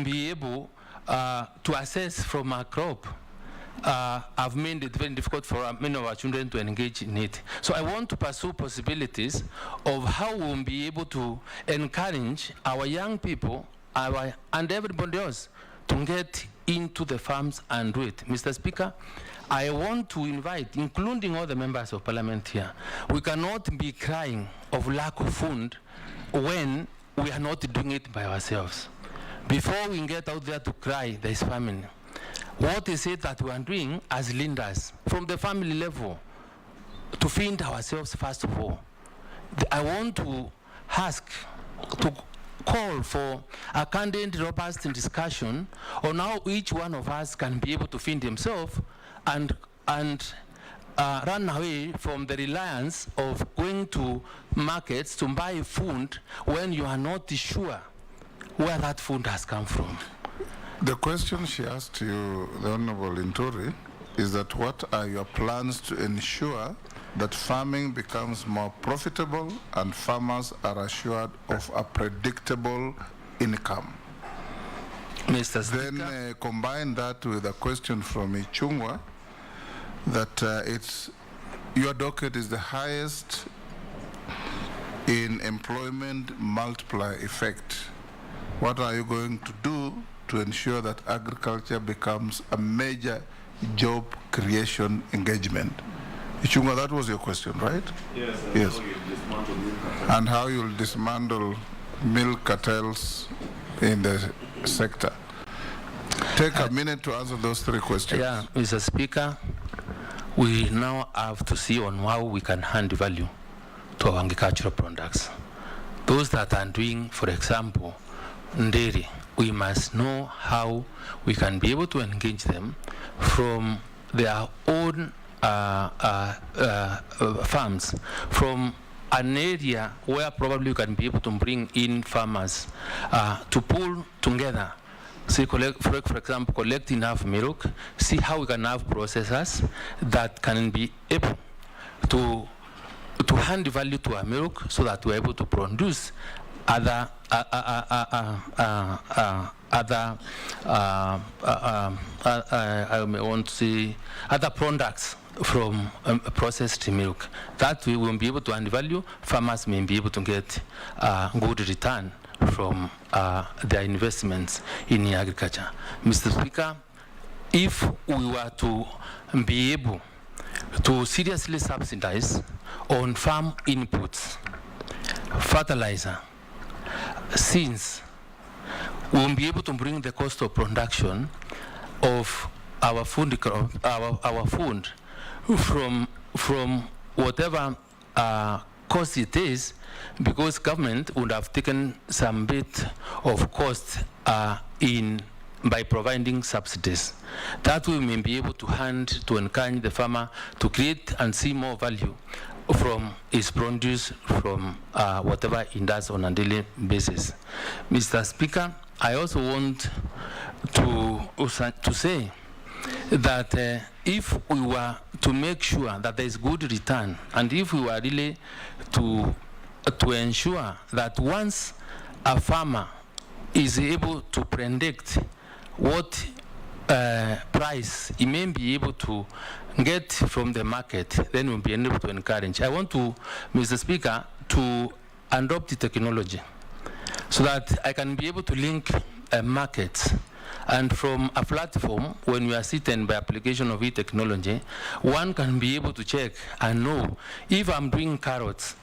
be able to assess from a crop have made it very difficult for many of our children to engage in it. So I want to pursue possibilities of how we'll be able to encourage our young people and everybody else to get into the farms and do it. Mr. Speaker, I want to invite, including all the members of parliament here, we cannot be crying of lack of food when we are not doing it by ourselves. Before we get out there to cry, there is famine. What is it that we are doing as leaders from the family level to feed ourselves first of all? I want to ask, to call for a candid, robust discussion on how each one of us can be able to feed himself and run away from the reliance of going to markets to buy food when you are not sure where that food has come from. The question she asked you, the Honorable Linturi, is that what are your plans to ensure that farming becomes more profitable and farmers are assured of a predictable income? Mr. Speaker. Then combine that with a question from Kungwa that your docket is the highest in employment multiplier effect. What are you going to do to ensure that agriculture becomes a major job creation engagement? Ichunga, that was your question, right? Yes. Yes. And how you'll dismantle Milk cartels in the sector. Take a minute to answer those three questions. Yeah, Mr. Speaker, we now have to see on how we can hand value to our agricultural products. Those that are doing, for example, dairy, we must know how we can be able to engage them from their own farms, from an area where probably you can be able to bring in farmers to pull together. So for example, collect enough milk, see how we can have processors that can be able to hand value to our milk so that we're able to produce other I want to say other products from processed milk. That way we will be able to hand value. Farmers may be able to get good return from their investments in agriculture. Mr. Speaker, if we were to be able to seriously subsidize on farm inputs, fertilizer, since we will be able to bring the cost of production of our food our food from whatever cost it is, because government would have taken some bit of cost by providing subsidies. That we may be able to to encourage the farmer to create and see more value from his produce, from whatever he does on a daily basis. Mr. Speaker, I also want to say that if we were to make sure that there is good return, and if we were really to ensure that once a farmer is able to predict what price he may be able to get from the market, then we'll be able to encourage. I want to, Mr. Speaker, to adopt the technology so that I can be able to link markets. And from a platform, when we are sitting by application of e-technology, one can be able to check and know if I'm doing carrots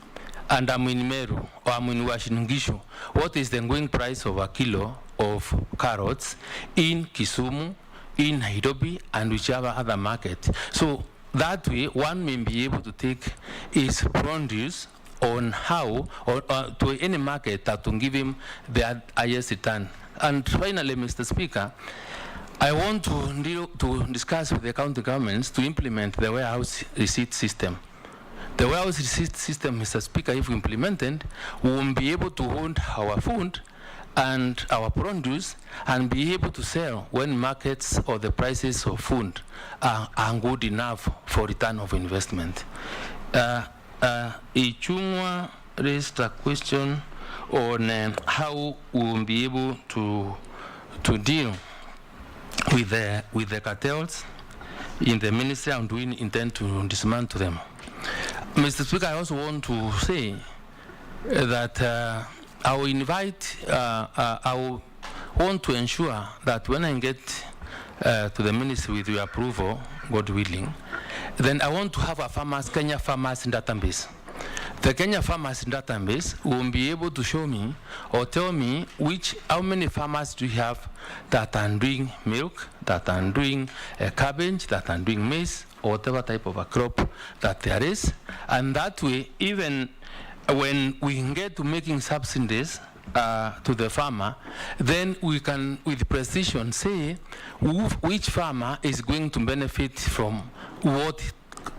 and I'm in Meru or I'm in Washingishu, what is the going price of a kilo of carrots in Kisumu, in Nairobi, and whichever other market. So that way, one may be able to take his produce on how, or to any market that will give him the highest return. And finally, Mr. Speaker, I want to discuss with the county governments to implement the warehouse receipt system. The warehouse receipt system, Mr. Speaker, if implemented, we will be able to hold our food and our produce and be able to sell when markets or the prices of food are good enough for return of investment. Ichungwa raised a question on how we will be able to deal with the cartels in the ministry, and we intend to dismantle them. Mr. Speaker, I also want to say that I want to ensure that when I get to the ministry with your approval, God willing, then I want to have a Kenya farmers database. The Kenya farmers database will be able to show me or tell me how many farmers do you have that are doing milk, that are doing cabbage, that are doing maize, or whatever type of a crop that there is. And that way, even when we get to making subsidies to the farmer, then we can with precision say which farmer is going to benefit from what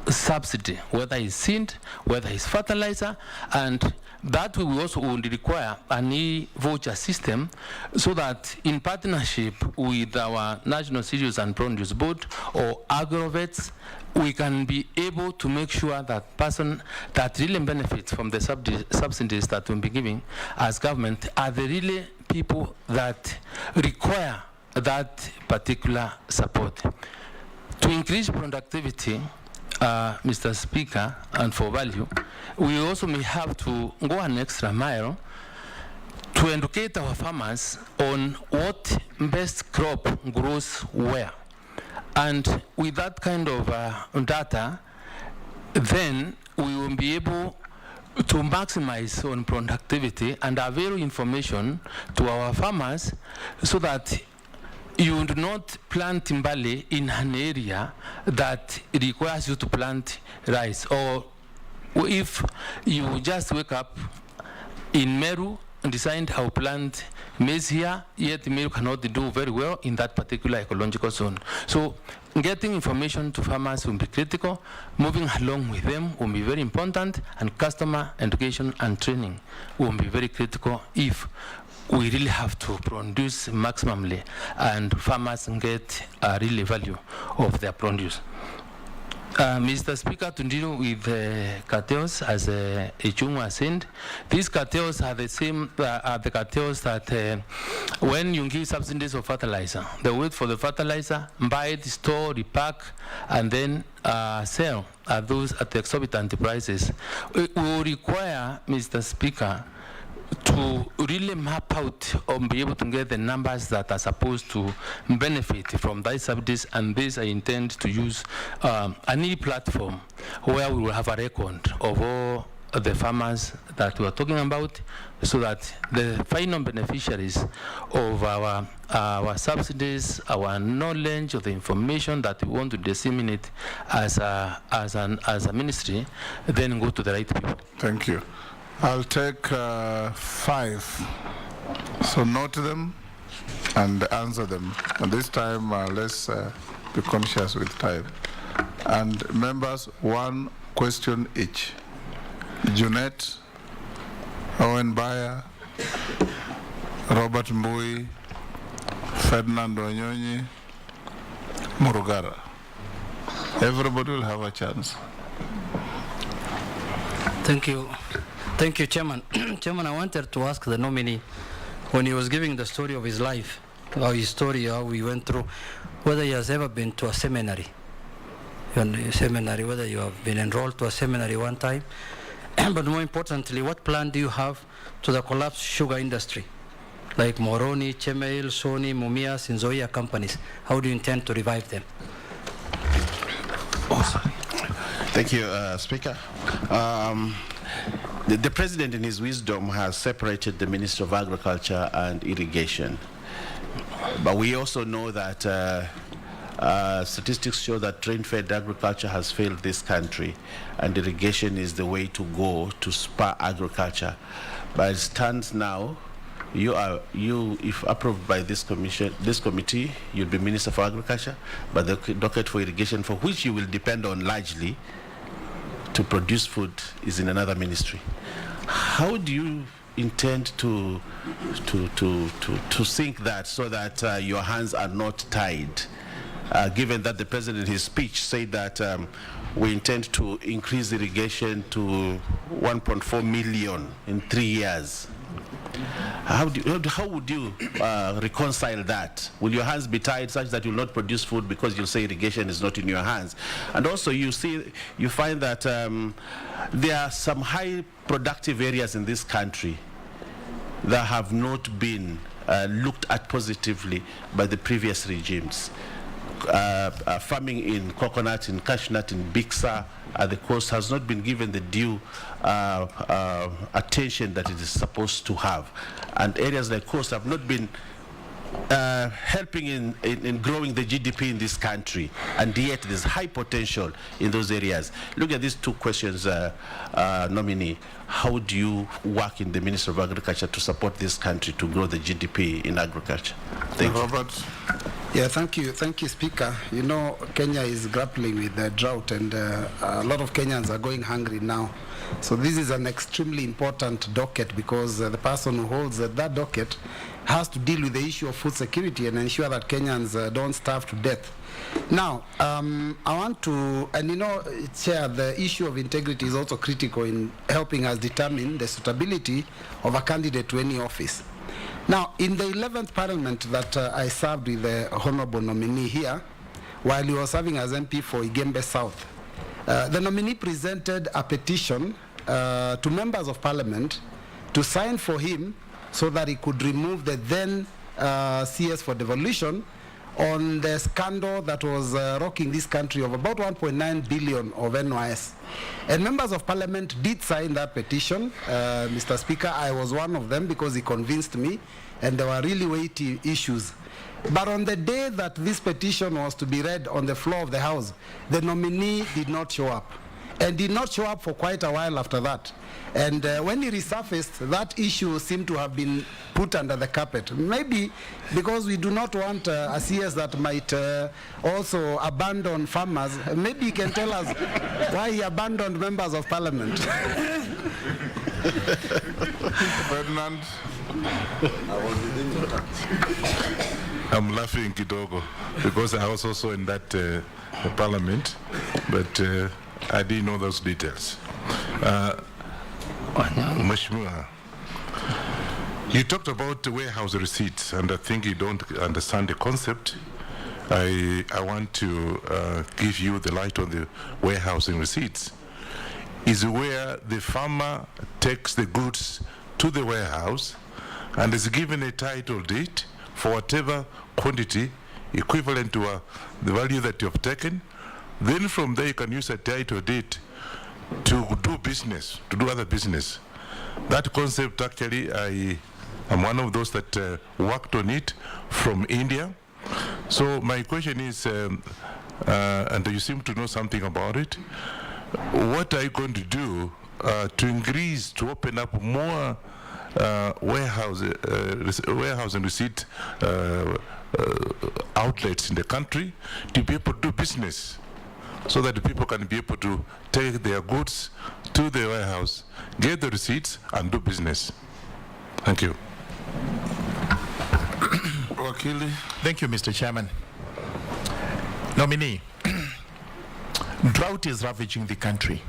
subsidy, whether it's seed, whether it's fertilizer, and that we also would require an e-voucher system so that in partnership with our National Cereals and Produce Board or agrovets, we can be able to make sure that person that really benefits from the subsidies that we'll be giving as government are the really people that require that particular support. To increase productivity, Mr. Speaker, and for value, we also may have to go an extra mile to educate our farmers on what best crop grows where. And with that kind of data, then we will be able to maximize on productivity and avail information to our farmers so that you do not plant barley in an area that requires you to plant rice. Or if you just wake up in Meru and decide I'll plant maize here, yet Meru cannot do very well in that particular ecological zone. So getting information to farmers will be critical, moving along with them will be very important, and customer education and training will be very critical if we really have to produce maximally and farmers get a really value of their produce. Mr. Speaker, to deal with cartels, as Kungwa said, these cartels are the same, are the cartels that when you give subsidies of fertilizer, they wait for the fertilizer, buy it, store, repack, and then sell those at exorbitant prices. We will require, Mr. Speaker, to really map out or be able to get the numbers that are supposed to benefit from these subsidies, and this I intend to use an e-platform where we will have a record of all the farmers that we are talking about, so that the final beneficiaries of our subsidies, our knowledge of the information that we want to disseminate as a ministry, then go to the right people. Thank you. I'll take 5. So note them and answer them. And this time, let's be conscious with time. And members, 1 question each. Junet, Owen Bayer, Robert Mbui, Ferdinand Wanyonyi, Murugara. Everybody will have a chance. Thank you. Thank you, Chairman. Chairman, I wanted to ask the nominee, when he was giving the story of his life, or his story, how we went through, whether he has ever been to a seminary. Whether you have been enrolled to a seminary one time. But more importantly, what plan do you have to the collapsed sugar industry? Like Moroni, Chemail, Sony, Mumias, and Nzoia companies. How do you intend to revive them? Thank you, Speaker. The President, in his wisdom, has separated the Minister of Agriculture and Irrigation. But we also know that statistics show that grain-fed agriculture has failed this country, and irrigation is the way to go to spur agriculture. But it stands now, if approved by this committee, you'll be Minister for Agriculture, but the docket for irrigation, for which you will depend on largely to produce food, is in another ministry. How do you intend to sync that so that your hands are not tied? Given that the President in his speech said that we intend to increase irrigation to 1.4 million in 3 years. How would you reconcile that? Will your hands be tied such that you will not produce food because you'll say irrigation is not in your hands? And also you find that there are some high productive areas in this country that have not been looked at positively by the previous regimes. Farming in coconut, in cashewnut, in Biksa at the coast has not been given the due attention that it is supposed to have. And areas like coast have not been helping in growing the GDP in this country, and yet there's high potential in those areas. Look at these two questions, nominee. How do you work in the Ministry of Agriculture to support this country to grow the GDP in agriculture? Thank you. Robert. Yeah, thank you, Speaker. You know, Kenya is grappling with the drought, and a lot of Kenyans are going hungry now. So this is an extremely important docket, because the person who holds that docket has to deal with the issue of food security and ensure that Kenyans don't starve to death. Now, I want to, and you know, Chair, the issue of integrity is also critical in helping us determine the suitability of a candidate to any office. Now, in the 11th Parliament that I served with the Honorable nominee here, while he was serving as MP for Igembe South, the nominee presented a petition to members of Parliament to sign for him so that he could remove the then CS for devolution on the scandal that was rocking this country of about 1.9 billion of NYS. And members of Parliament did sign that petition. Mr. Speaker, I was one of them because he convinced me, and there were really weighty issues. But on the day that this petition was to be read on the floor of the House, the nominee did not show up, and did not show up for quite a while after that. And when he resurfaced, that issue seemed to have been put under the carpet. Maybe because we do not want a CS that might also abandon farmers. Maybe he can tell us why he abandoned members of Parliament. Ferdinand. I'm laughing kidogo because I was also in that Parliament, but I didn't know those details. Mheshimiwa, you talked about the warehouse receipts, and I think you don't understand the concept. I want to give you the light on the warehousing receipts. Is where the farmer takes the goods to the warehouse and is given a title deed for whatever quantity equivalent to the value that you have taken. Then from there you can use a title deed to do business, to do other business. That concept, actually, I am one of those that worked on it from India. So my question is, and you seem to know something about it, what are you going to do to increase, to open up more warehouse and receipt outlets in the country to be able to do business, so that the people can be able to take their goods to the warehouse, get the receipts, and do business? Thank you. Wakili. Thank you, Mr. Chairman. Nominee, drought is ravaging the country.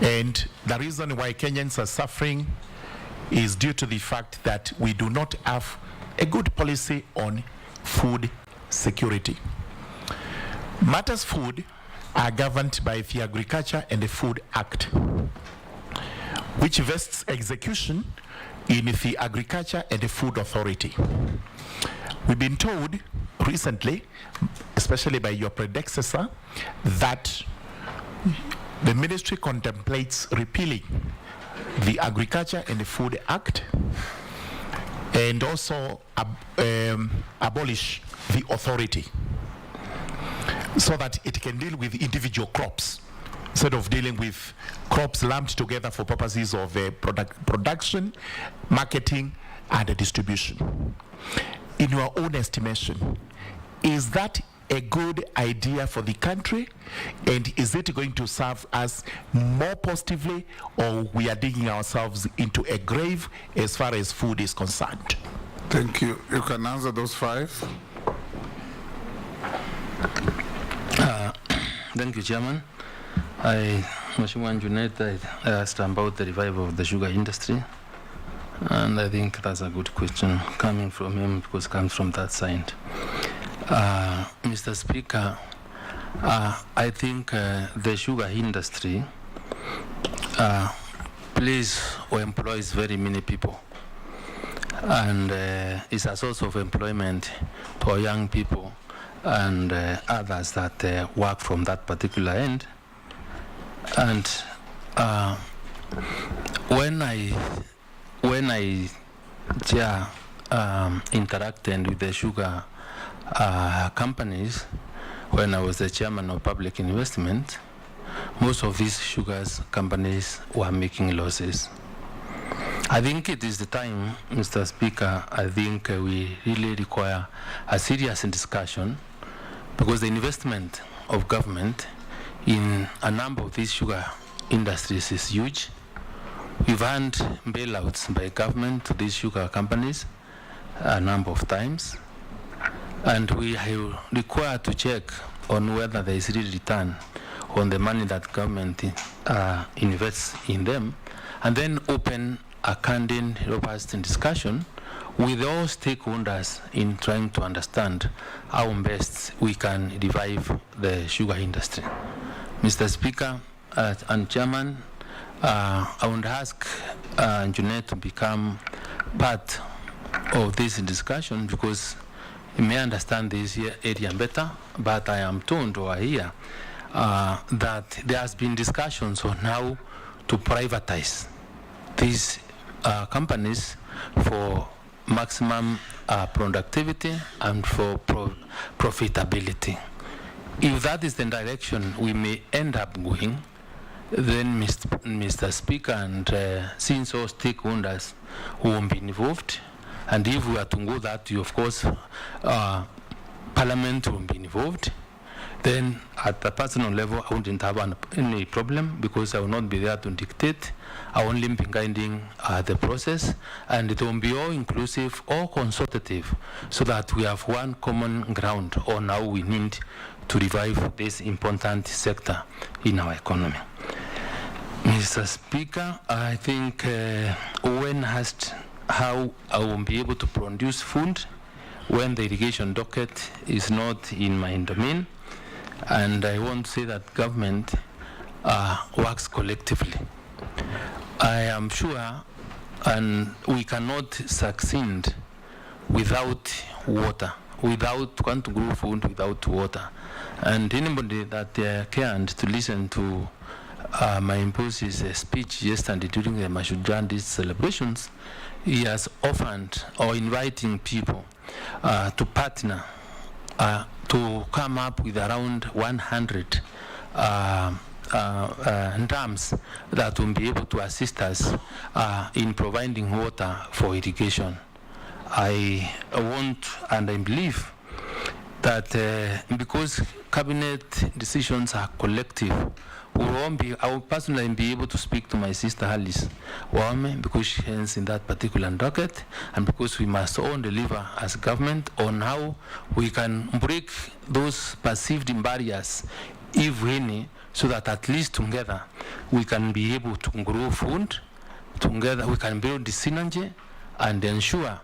And the reason why Kenyans are suffering is due to the fact that we do not have a good policy on food security. Matters food are governed by the Agriculture and the Food Act, which vests execution in the Agriculture and the Food Authority. We've been told recently, especially by your predecessor, that the ministry contemplates repealing the Agriculture and the Food Act and also abolish the authority, so that it can deal with individual crops instead of dealing with crops lumped together for purposes of production, marketing, and distribution. In your own estimation, is that a good idea for the country, and is it going to serve us more positively, or we are digging ourselves into a grave as far as food is concerned? Thank you. You can answer those five. Thank you, Chairman. Mheshimiwa Junet, I asked about the revival of the sugar industry. And I think that's a good question coming from him because it comes from that side. Mr. Speaker, I think the sugar industry plays or employs very many people, and is a source of employment for young people and others that work from that particular end. And when I interacted with the sugar companies when I was the chairman of public investment, most of these sugars companies were making losses. I think it is the time, Mr. Speaker, I think we really require a serious discussion, because the investment of government in a number of these sugar industries is huge. We've had bailouts by government to these sugar companies a number of times, and we are required to check on whether there is real return on the money that government invests in them, and then open a candid, robust discussion with all stakeholders in trying to understand how best we can revive the sugar industry. Mr. Speaker and Chairman, I would ask Junet to become part of this discussion, because you may understand this area better, but I am told or hear that there has been discussions on how to privatize these companies for maximum productivity and for profitability. If that is the direction we may end up going, then Mr. Speaker, and since all stakeholders will be involved, and if we are to go that way, of course, Parliament will be involved, then at the personal level, I wouldn't have any problem, because I will not be there to dictate. I will only be guiding the process, and it will be all inclusive, all consultative, so that we have one common ground on how we need to revive this important sector in our economy. Mr. Speaker, I think when asked how I will be able to produce food when the irrigation docket is not in my domain, and I want to say that government works collectively. I am sure, and we cannot succeed without water, want to grow food without water. And anybody that cared to listen to my impulse's speech yesterday during the Mashujandi celebrations, he has offered or inviting people to partner to come up with around 100 dams that will be able to assist us in providing water for irrigation. I want and I believe that because cabinet decisions are collective, I will personally be able to speak to my sister Alice Wame, because she is in that particular docket, and because we must all deliver as government on how we can break those perceived barriers, if any, so that at least together we can be able to grow food, together we can build the synergy and ensure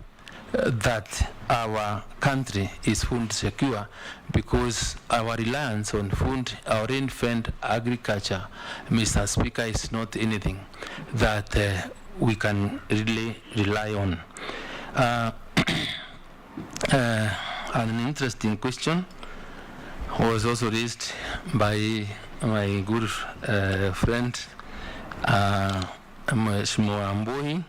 that our country is food secure, because our reliance on food, our rain-fed agriculture, Mr. Speaker, is not anything that we can really rely on. An interesting question was also raised by my good friend Shmoamboi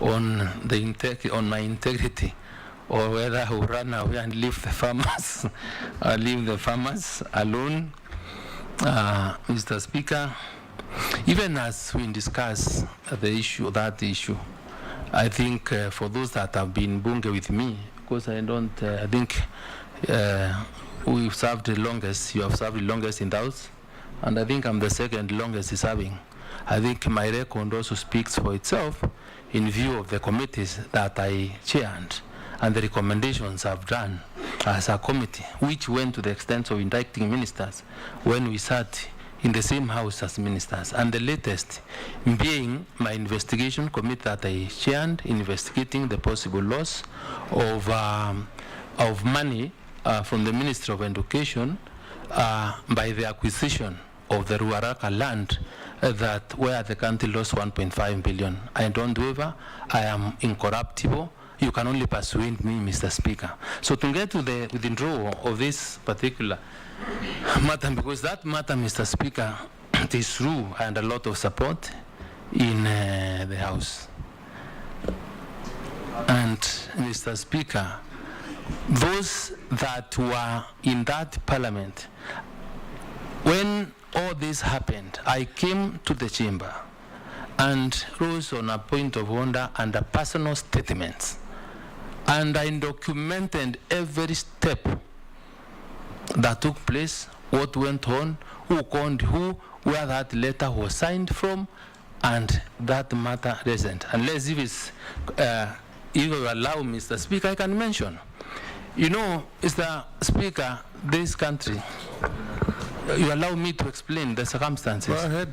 on my integrity, or whether I will run away and leave the farmers alone. Mr. Speaker, even as we discuss that issue, I think for those that have been bunge with me, because I think we've served the longest, you have served the longest in the House, and I think I'm the second longest serving. I think my record also speaks for itself in view of the committees that I chaired and the recommendations I've done as a committee, which went to the extent of indicting ministers when we sat in the same house as ministers, and the latest being my investigation committee that I chaired, investigating the possible loss of money from the Ministry of Education by the acquisition of the Ruaraka land that where the country lost 1.5 billion. I don't waver. I am incorruptible. You can only persuade me, Mr. Speaker. So to get to the withdrawal of this particular matter, because that matter, Mr. Speaker, it is true and a lot of support in the House. And Mr. Speaker, those that were in that parliament, when all this happened, I came to the chamber and rose on a point of order and a personal statement. And I documented every step that took place, what went on, who called who, where that letter was signed from, and that matter isn't. Unless if it's, if you allow, Mr. Speaker, I can mention. You know, Mr. Speaker, this country, you allow me to explain the circumstances. Go ahead.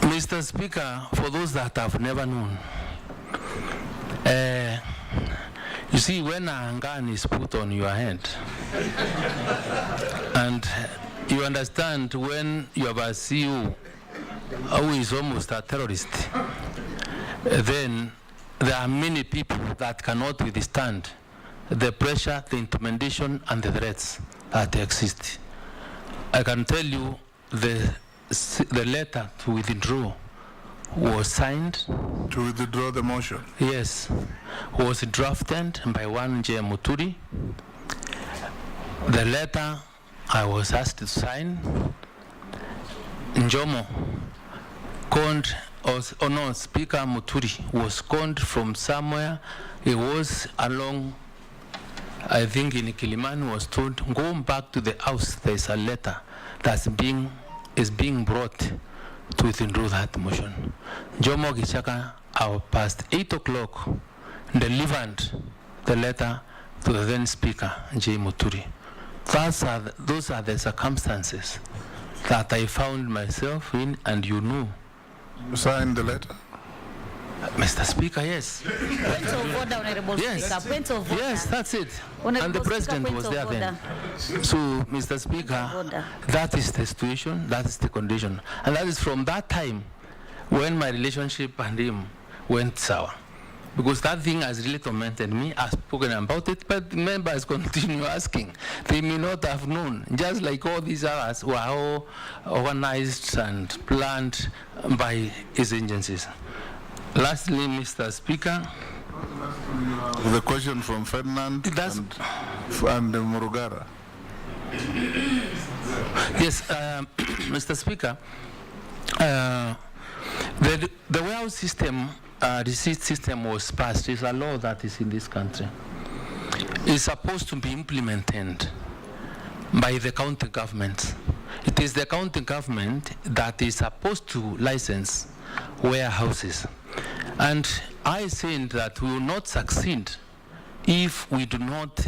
Mr. Speaker, for those that have never known, you see, when a gun is put on your head, and you understand when you have a CEO who is almost a terrorist, then there are many people that cannot withstand the pressure, the intimidation, and the threats that exist. I can tell you the letter to withdraw was signed. To withdraw the motion? Yes, was drafted by one J. Muturi. The letter I was asked to sign, Njomo called, or no, Speaker Muturi was called from somewhere. He was along, I think in Kilimani, was told, go back to the house, there's a letter that's is being brought to withdraw that motion. Jomo Gichaka, past 8 o'clock, delivered the letter to the then Speaker, J. Muturi. Those are the circumstances that I found myself in, and you knew. You signed the letter? Mr. Speaker, yes. Point of order, Honorable Yes. Speaker. Point of order. Yes, that's it. Honorable And the President Speaker, was point there of then. order. So, Mr. Speaker, that is the situation, that is the condition. And that is from that time when my relationship and him went sour. Because that thing has really tormented me. I've spoken about it, but members continue asking. They may not have known, just like all these others were all organized and planned by his agencies. Lastly, Mr. Speaker. The question from Ferdinand and Murugara. Yes, Mr. Speaker, the warehouse system, receipt system was passed. It's a law that is in this country. It's supposed to be implemented by the county government. It is the county government that is supposed to license warehouses. And I think that we will not succeed if we do not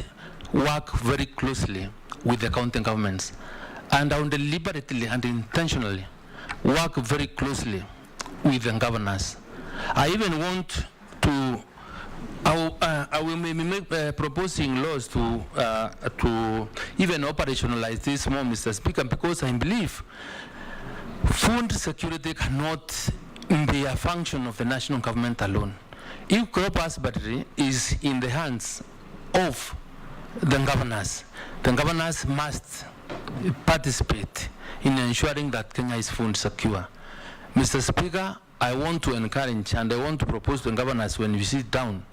work very closely with the county governments, and deliberately and intentionally work very closely with the governors. I even want to, I will maybe proposing laws to even operationalize this more, Mr. Speaker, because I believe food security cannot be a function of the national government alone. If crop husbandry is in the hands of the governors must participate in ensuring that Kenya is food secure. Mr. Speaker, I want to encourage and I want to propose to the governors when we sit down,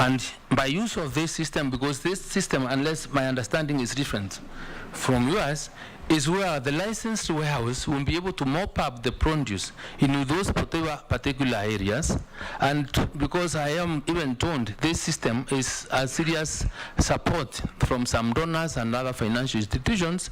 and by use of this system, because this system, unless my understanding is different from yours, is where the licensed warehouse will be able to mop up the produce in those particular areas. And because I am even told this system is a serious support from some donors and other financial institutions,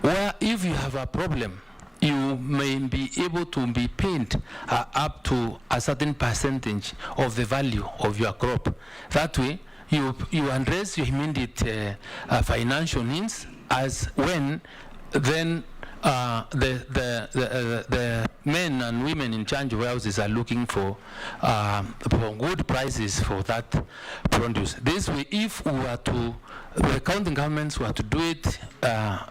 where if you have a problem, you may be able to be paid up to a certain percentage of the value of your crop. That way, you address your immediate financial needs, as when then the men and women in charge of houses are looking for good prices for that produce. This way, if we were to, the county governments were to do it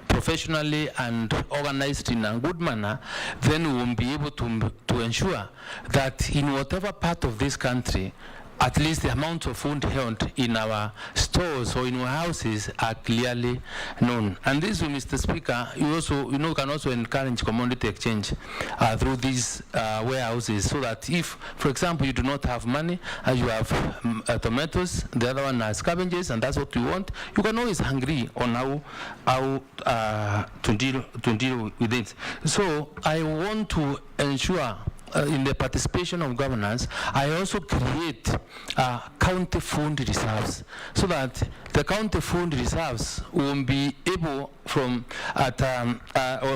professionally and organized in a good manner, then we will be able to ensure that in whatever part of this country, at least the amount of food held in our stores or in our houses are clearly known. And this, Mr. Speaker, you also, can also encourage commodity exchange through these warehouses, so that if, for example, you do not have money, you have tomatoes, the other one has cabbages, and that's what you want, you can always agree on how to deal with it. So I want to ensure in the participation of governance, I also create county fund reserves, so that the county fund reserves will be able from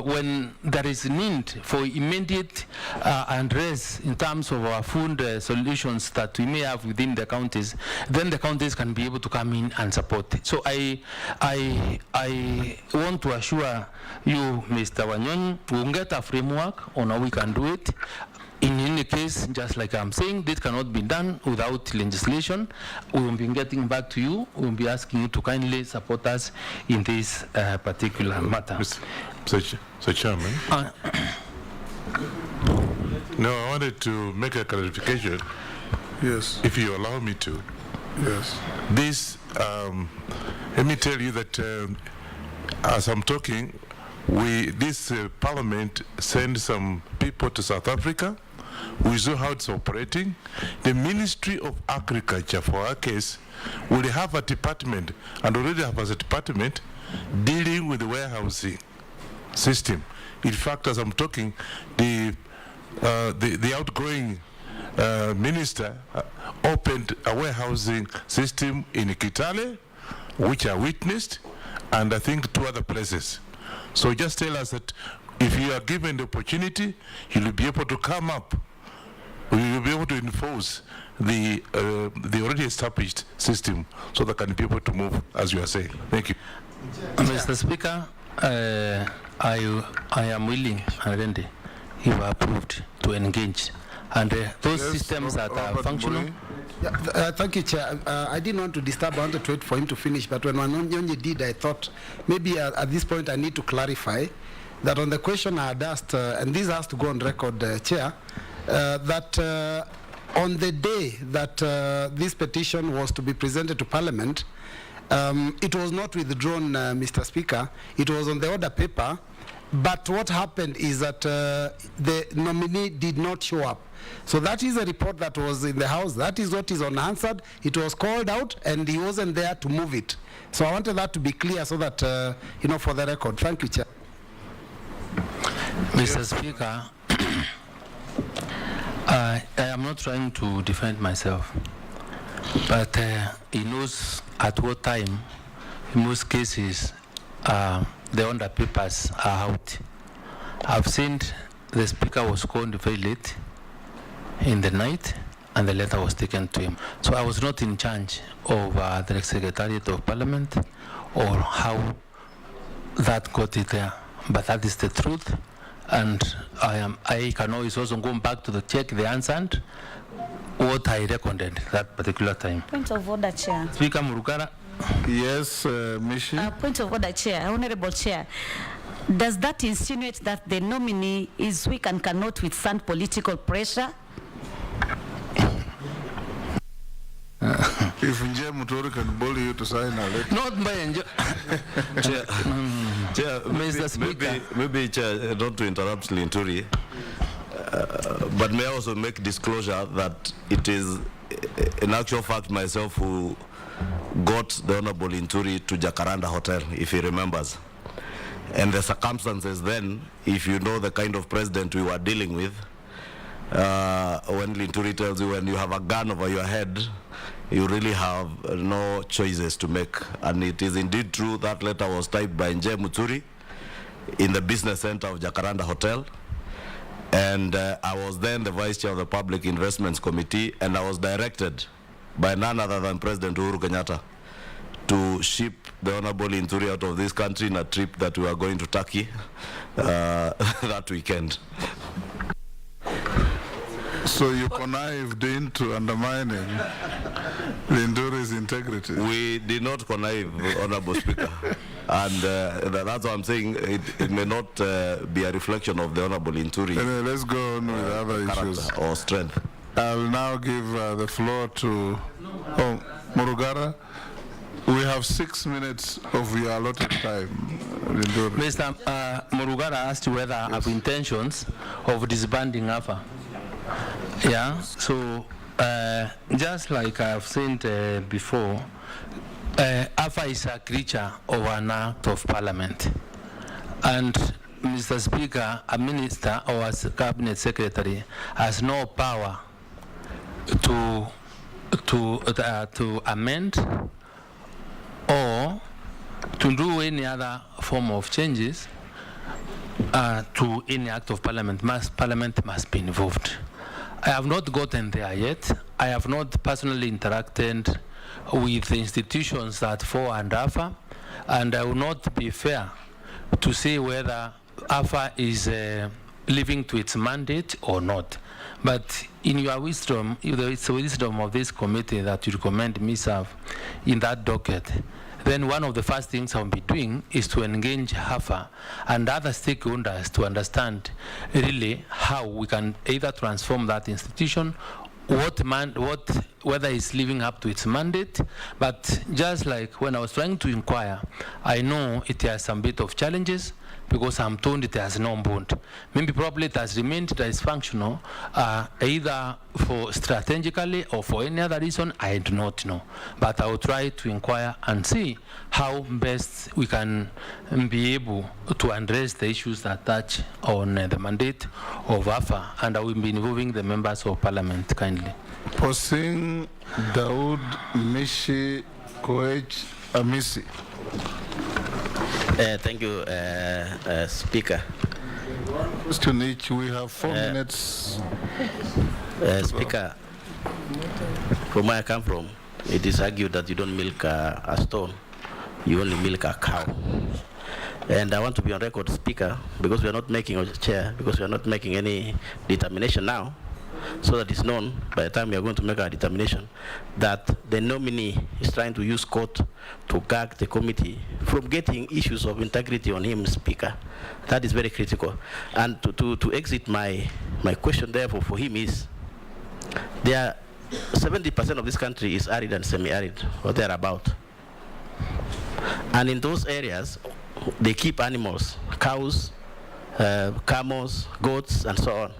when there is need for immediate address in terms of our food solutions that we may have within the counties, then the counties can be able to come in and support it. So I want to assure you, Mr. Wanyonyi, we'll get a framework on how we can do it. In any case, just like I'm saying, this cannot be done without legislation. We will be getting back to you. We will be asking you to kindly support us in this particular matter. Mr. Chairman. No, I wanted to make a clarification. Yes. If you allow me to. Yes. This, let me tell you that as I'm talking, this parliament sent some people to South Africa. We saw how it's operating. The Ministry of Agriculture, for our case, will have a department, and already have a department, dealing with the warehousing system. In fact, as I'm talking, the outgoing minister opened a warehousing system in Kitale, which I witnessed, and I think 2 other places. So just tell us that if you are given the opportunity, you will be able to come up, you will be able to enforce the already established system, so that can be able to move, as you are saying. Thank you. Mr. Speaker, I am willing and ready, if approved, to engage. And those systems that are functional. Yeah, thank you, Chair. I didn't want to disturb. I wanted to wait for him to finish. But when Wanyonyi did, I thought maybe at this point I need to clarify that on the question I had asked, and this has to go on record, Chair, that on the day that this petition was to be presented to Parliament, it was not withdrawn, Mr. Speaker. It was on the order paper. But what happened is that the nominee did not show up. So that is a report that was in the House. That is what is unanswered. It was called out, and he wasn't there to move it. So I wanted that to be clear, so that, for the record. Thank you, Chair. Mr. Speaker, I am not trying to defend myself, but he knows at what time, in most cases, the order papers are out. I've seen the Speaker was called very late in the night, and the letter was taken to him. So I was not in charge of the Secretariat of Parliament or how that got it there, but that is the truth. And I can always also go back to the check the answered what I recorded that particular time. Point of order, Chair. Speaker Murukara. Yes, Mishi. Point of order, Chair. Honorable Chair. Does that insinuate that the nominee is weak and cannot withstand political pressure? If Nje Mutori can bully you to sign a letter. Not by Nje. Chair, maybe Chair, not to interrupt Linturi, but may I also make disclosure that it is in actual fact myself who got the Honorable Linturi to Jacaranda Hotel, if he remembers. And the circumstances then, if you know the kind of president we were dealing with, when Linturi tells you when you have a gun over your head, you really have no choices to make. And it is indeed true that letter was typed by Nje Muturi in the business center of Jacaranda Hotel. And I was then the vice chair of the Public Investments Committee, and I was directed by none other than President Uhuru Kenyatta to ship the Honorable Linturi out of this country in a trip that we are going to Turkey that weekend. So you connived into undermining Linturi's integrity? We did not connive, Honorable Speaker. And that's what I'm saying. It may not be a reflection of the Honorable Linturi. Anyway, let's go on with other issues. Or strength. I'll now give the floor to Murugara. We have 6 minutes of your allotted time. Mr. Murugara asked whether I have intentions of disbanding AFA. Yeah, so just like I've said before, AFA is a creature of an act of parliament. And Mr. Speaker, a minister or a cabinet secretary has no power to amend or to do any other form of changes to any act of parliament. Parliament must be involved. I have not gotten there yet. I have not personally interacted with institutions that fall under AFA, and I will not be fair to say whether AFA is living to its mandate or not. But in your wisdom, it's the wisdom of this committee that you recommend me serve in that docket, then one of the first things I'll be doing is to engage AFA and other stakeholders to understand really how we can either transform that institution, whether it's living up to its mandate. But just like when I was trying to inquire, I know it has some bit of challenges because I'm told it has no bond. Maybe probably it has remained dysfunctional, either for strategically or for any other reason, I do not know. But I will try to inquire and see how best we can be able to address the issues that touch on the mandate of AFA, and I will be involving the members of parliament kindly. Posing Daud Mishi Koech Amisi. Thank you, Speaker. Question each. We have 4 minutes. Speaker, from where I come from, it is argued that you don't milk a stone, you only milk a cow. And I want to be on record, Speaker, because we are not making, or Chair, because we are not making any determination now, so that it's known by the time we are going to make our determination that the nominee is trying to use court to gag the committee from getting issues of integrity on him, Speaker. That is very critical. And to exit my question therefore for him is, there are 70% of this country is arid and semi-arid, or thereabout. And in those areas, they keep animals, cows, camels, goats, and so on.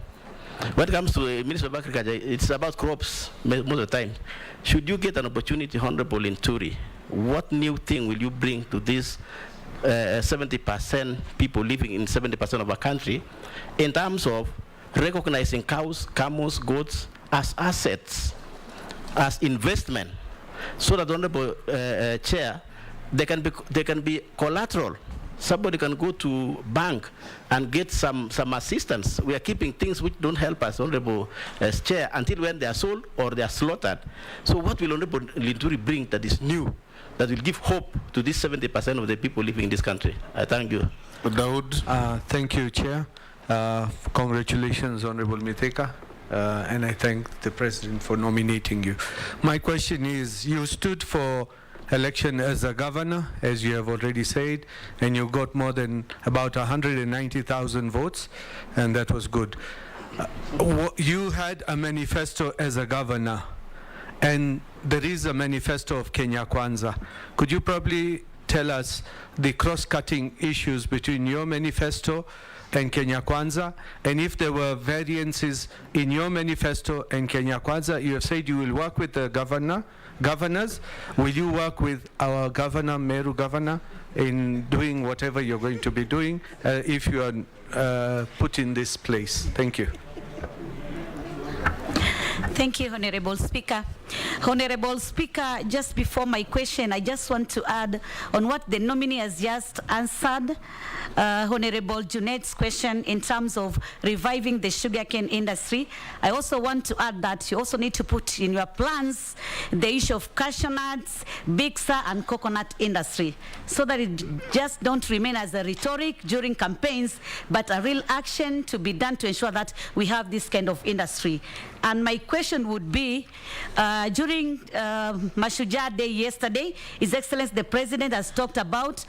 When it comes to the Minister of Agriculture, it's about crops most of the time. Should you get an opportunity, Honorable Linturi, what new thing will you bring to this 70% people living in 70% of our country in terms of recognizing cows, camels, goats as assets, as investment, so that, Honorable Chair, they can be collateral. Somebody can go to bank and get some assistance. We are keeping things which don't help us, Honorable Chair, until when they are sold or they are slaughtered. So what will Honorable Linturi bring that is new, that will give hope to this 70% of the people living in this country? I thank you. Daud. Thank you, Chair. Congratulations, Honorable Mithika. And I thank the President for nominating you. My question is, you stood for election as a governor, as you have already said, and you got more than about 190,000 votes, and that was good. You had a manifesto as a governor, and there is a manifesto of Kenya Kwanza. Could you probably tell us the cross-cutting issues between your manifesto and Kenya Kwanza, and if there were variances in your manifesto and Kenya Kwanza? You have said you will work with the governors. Will you work with our governor, Meru governor, in doing whatever you're going to be doing if you are put in this place? Thank you. Thank you, Honorable Speaker. Honorable Speaker, just before my question, I just want to add on what the nominee has just answered, Honorable Junet's question in terms of reviving the sugarcane industry. I also want to add that you also need to put in your plans the issue of cashew nuts, bixa, and coconut industry, so that it just don't remain as a rhetoric during campaigns, but a real action to be done to ensure that we have this kind of industry. And my question would be, during Mashujaa Day yesterday, His Excellency the President has talked about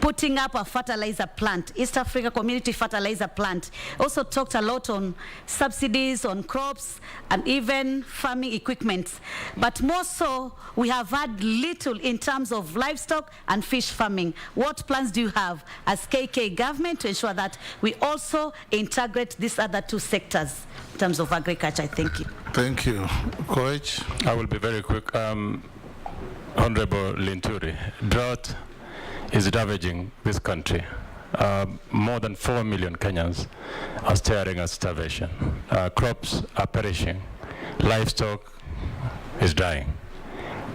putting up a fertilizer plant, East Africa Community Fertilizer Plant. Also talked a lot on subsidies on crops and even farming equipment. But more so, we have had little in terms of livestock and fish farming. What plans do you have as KK government to ensure that we also integrate these other two sectors in terms of agriculture? Thank you. Thank you. Coach? I will be very quick. Honorable Linturi, drought is ravaging this country. More than 4 million Kenyans are staring at starvation. Crops are perishing. Livestock is dying.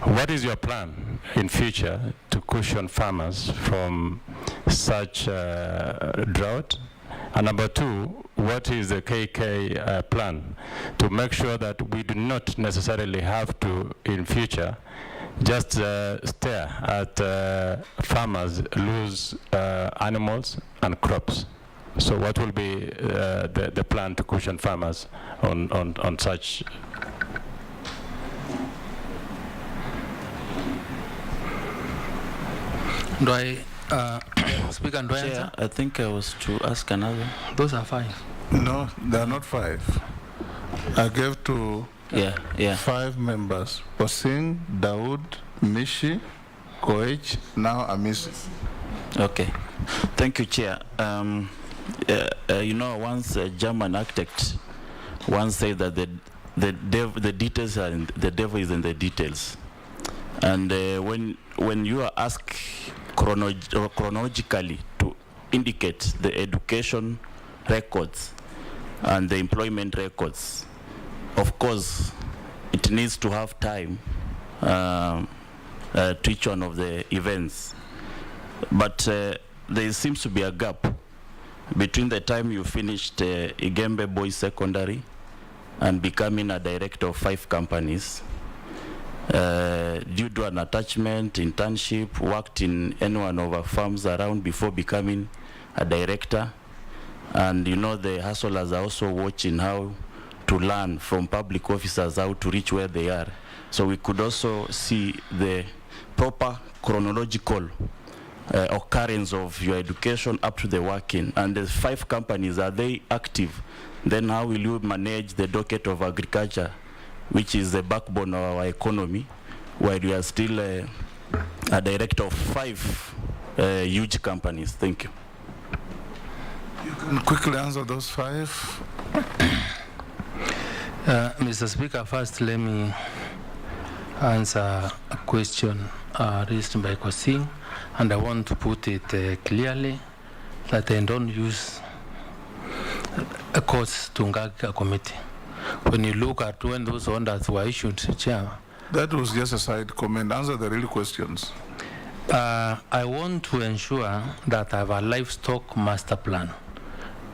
What is your plan in future to cushion farmers from such drought? And number two, what is the KK plan to make sure that we do not necessarily have to, in future, just stare at farmers lose animals and crops? So what will be the plan to cushion farmers on such? Do I, Speaker, do I answer? I think I was to ask another. Those are 5. No, they are not 5. I gave to 5 members: Posing, Dawood, Mishi, Koech, now Amisi. Okay. Thank you, Chair. You know, once a German architect once said that the details are the devil is in the details. And when you are asked chronologically to indicate the education records and the employment records, of course, it needs to have time to each one of the events. But there seems to be a gap between the time you finished Igembe Boys Secondary and becoming a director of 5 companies. Due to an attachment, internship, worked in any one of our firms around before becoming a director. And you know, the hustlers are also watching how to learn from public officers how to reach where they are. So we could also see the proper chronological occurrence of your education up to the working. And the 5 companies, are they active? Then how will you manage the docket of agriculture, which is the backbone of our economy, while you are still a director of 5 huge companies? Thank you. You can quickly answer those 5. Mr. Speaker, first let me answer a question raised by Kosing, and I want to put it clearly that I don't use a course to ngag a committee. When you look at when those orders were issued, Chair. That was just a side comment. Answer the real questions. I want to ensure that I have a livestock master plan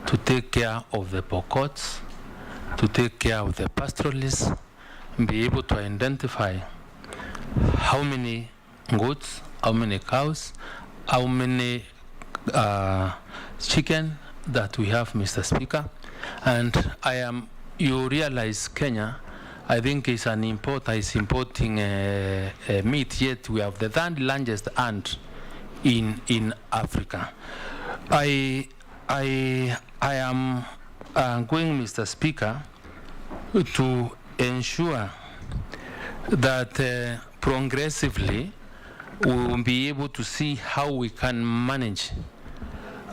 to take care of the pocots, to take care of the pastoralists, and be able to identify how many goats, how many cows, how many chicken that we have, Mr. Speaker. And you realize Kenya, I think is importing meat, yet we have the 3rd largest ant in Africa. I am going, Mr. Speaker, to ensure that progressively we will be able to see how we can manage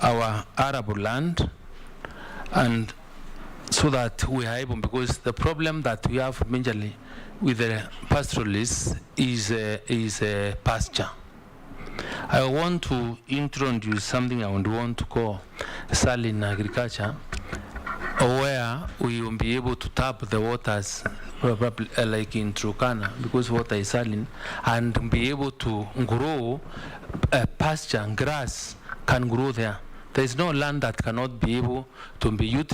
our arable land, and so that we are able, because the problem that we have majorly with the pastoralists is pasture. I want to introduce something I want to call salin agriculture, where we will be able to tap the waters, probably like in Turkana, because water is saline, and be able to grow pasture and grass can grow there. There is no land that cannot be able to be utilized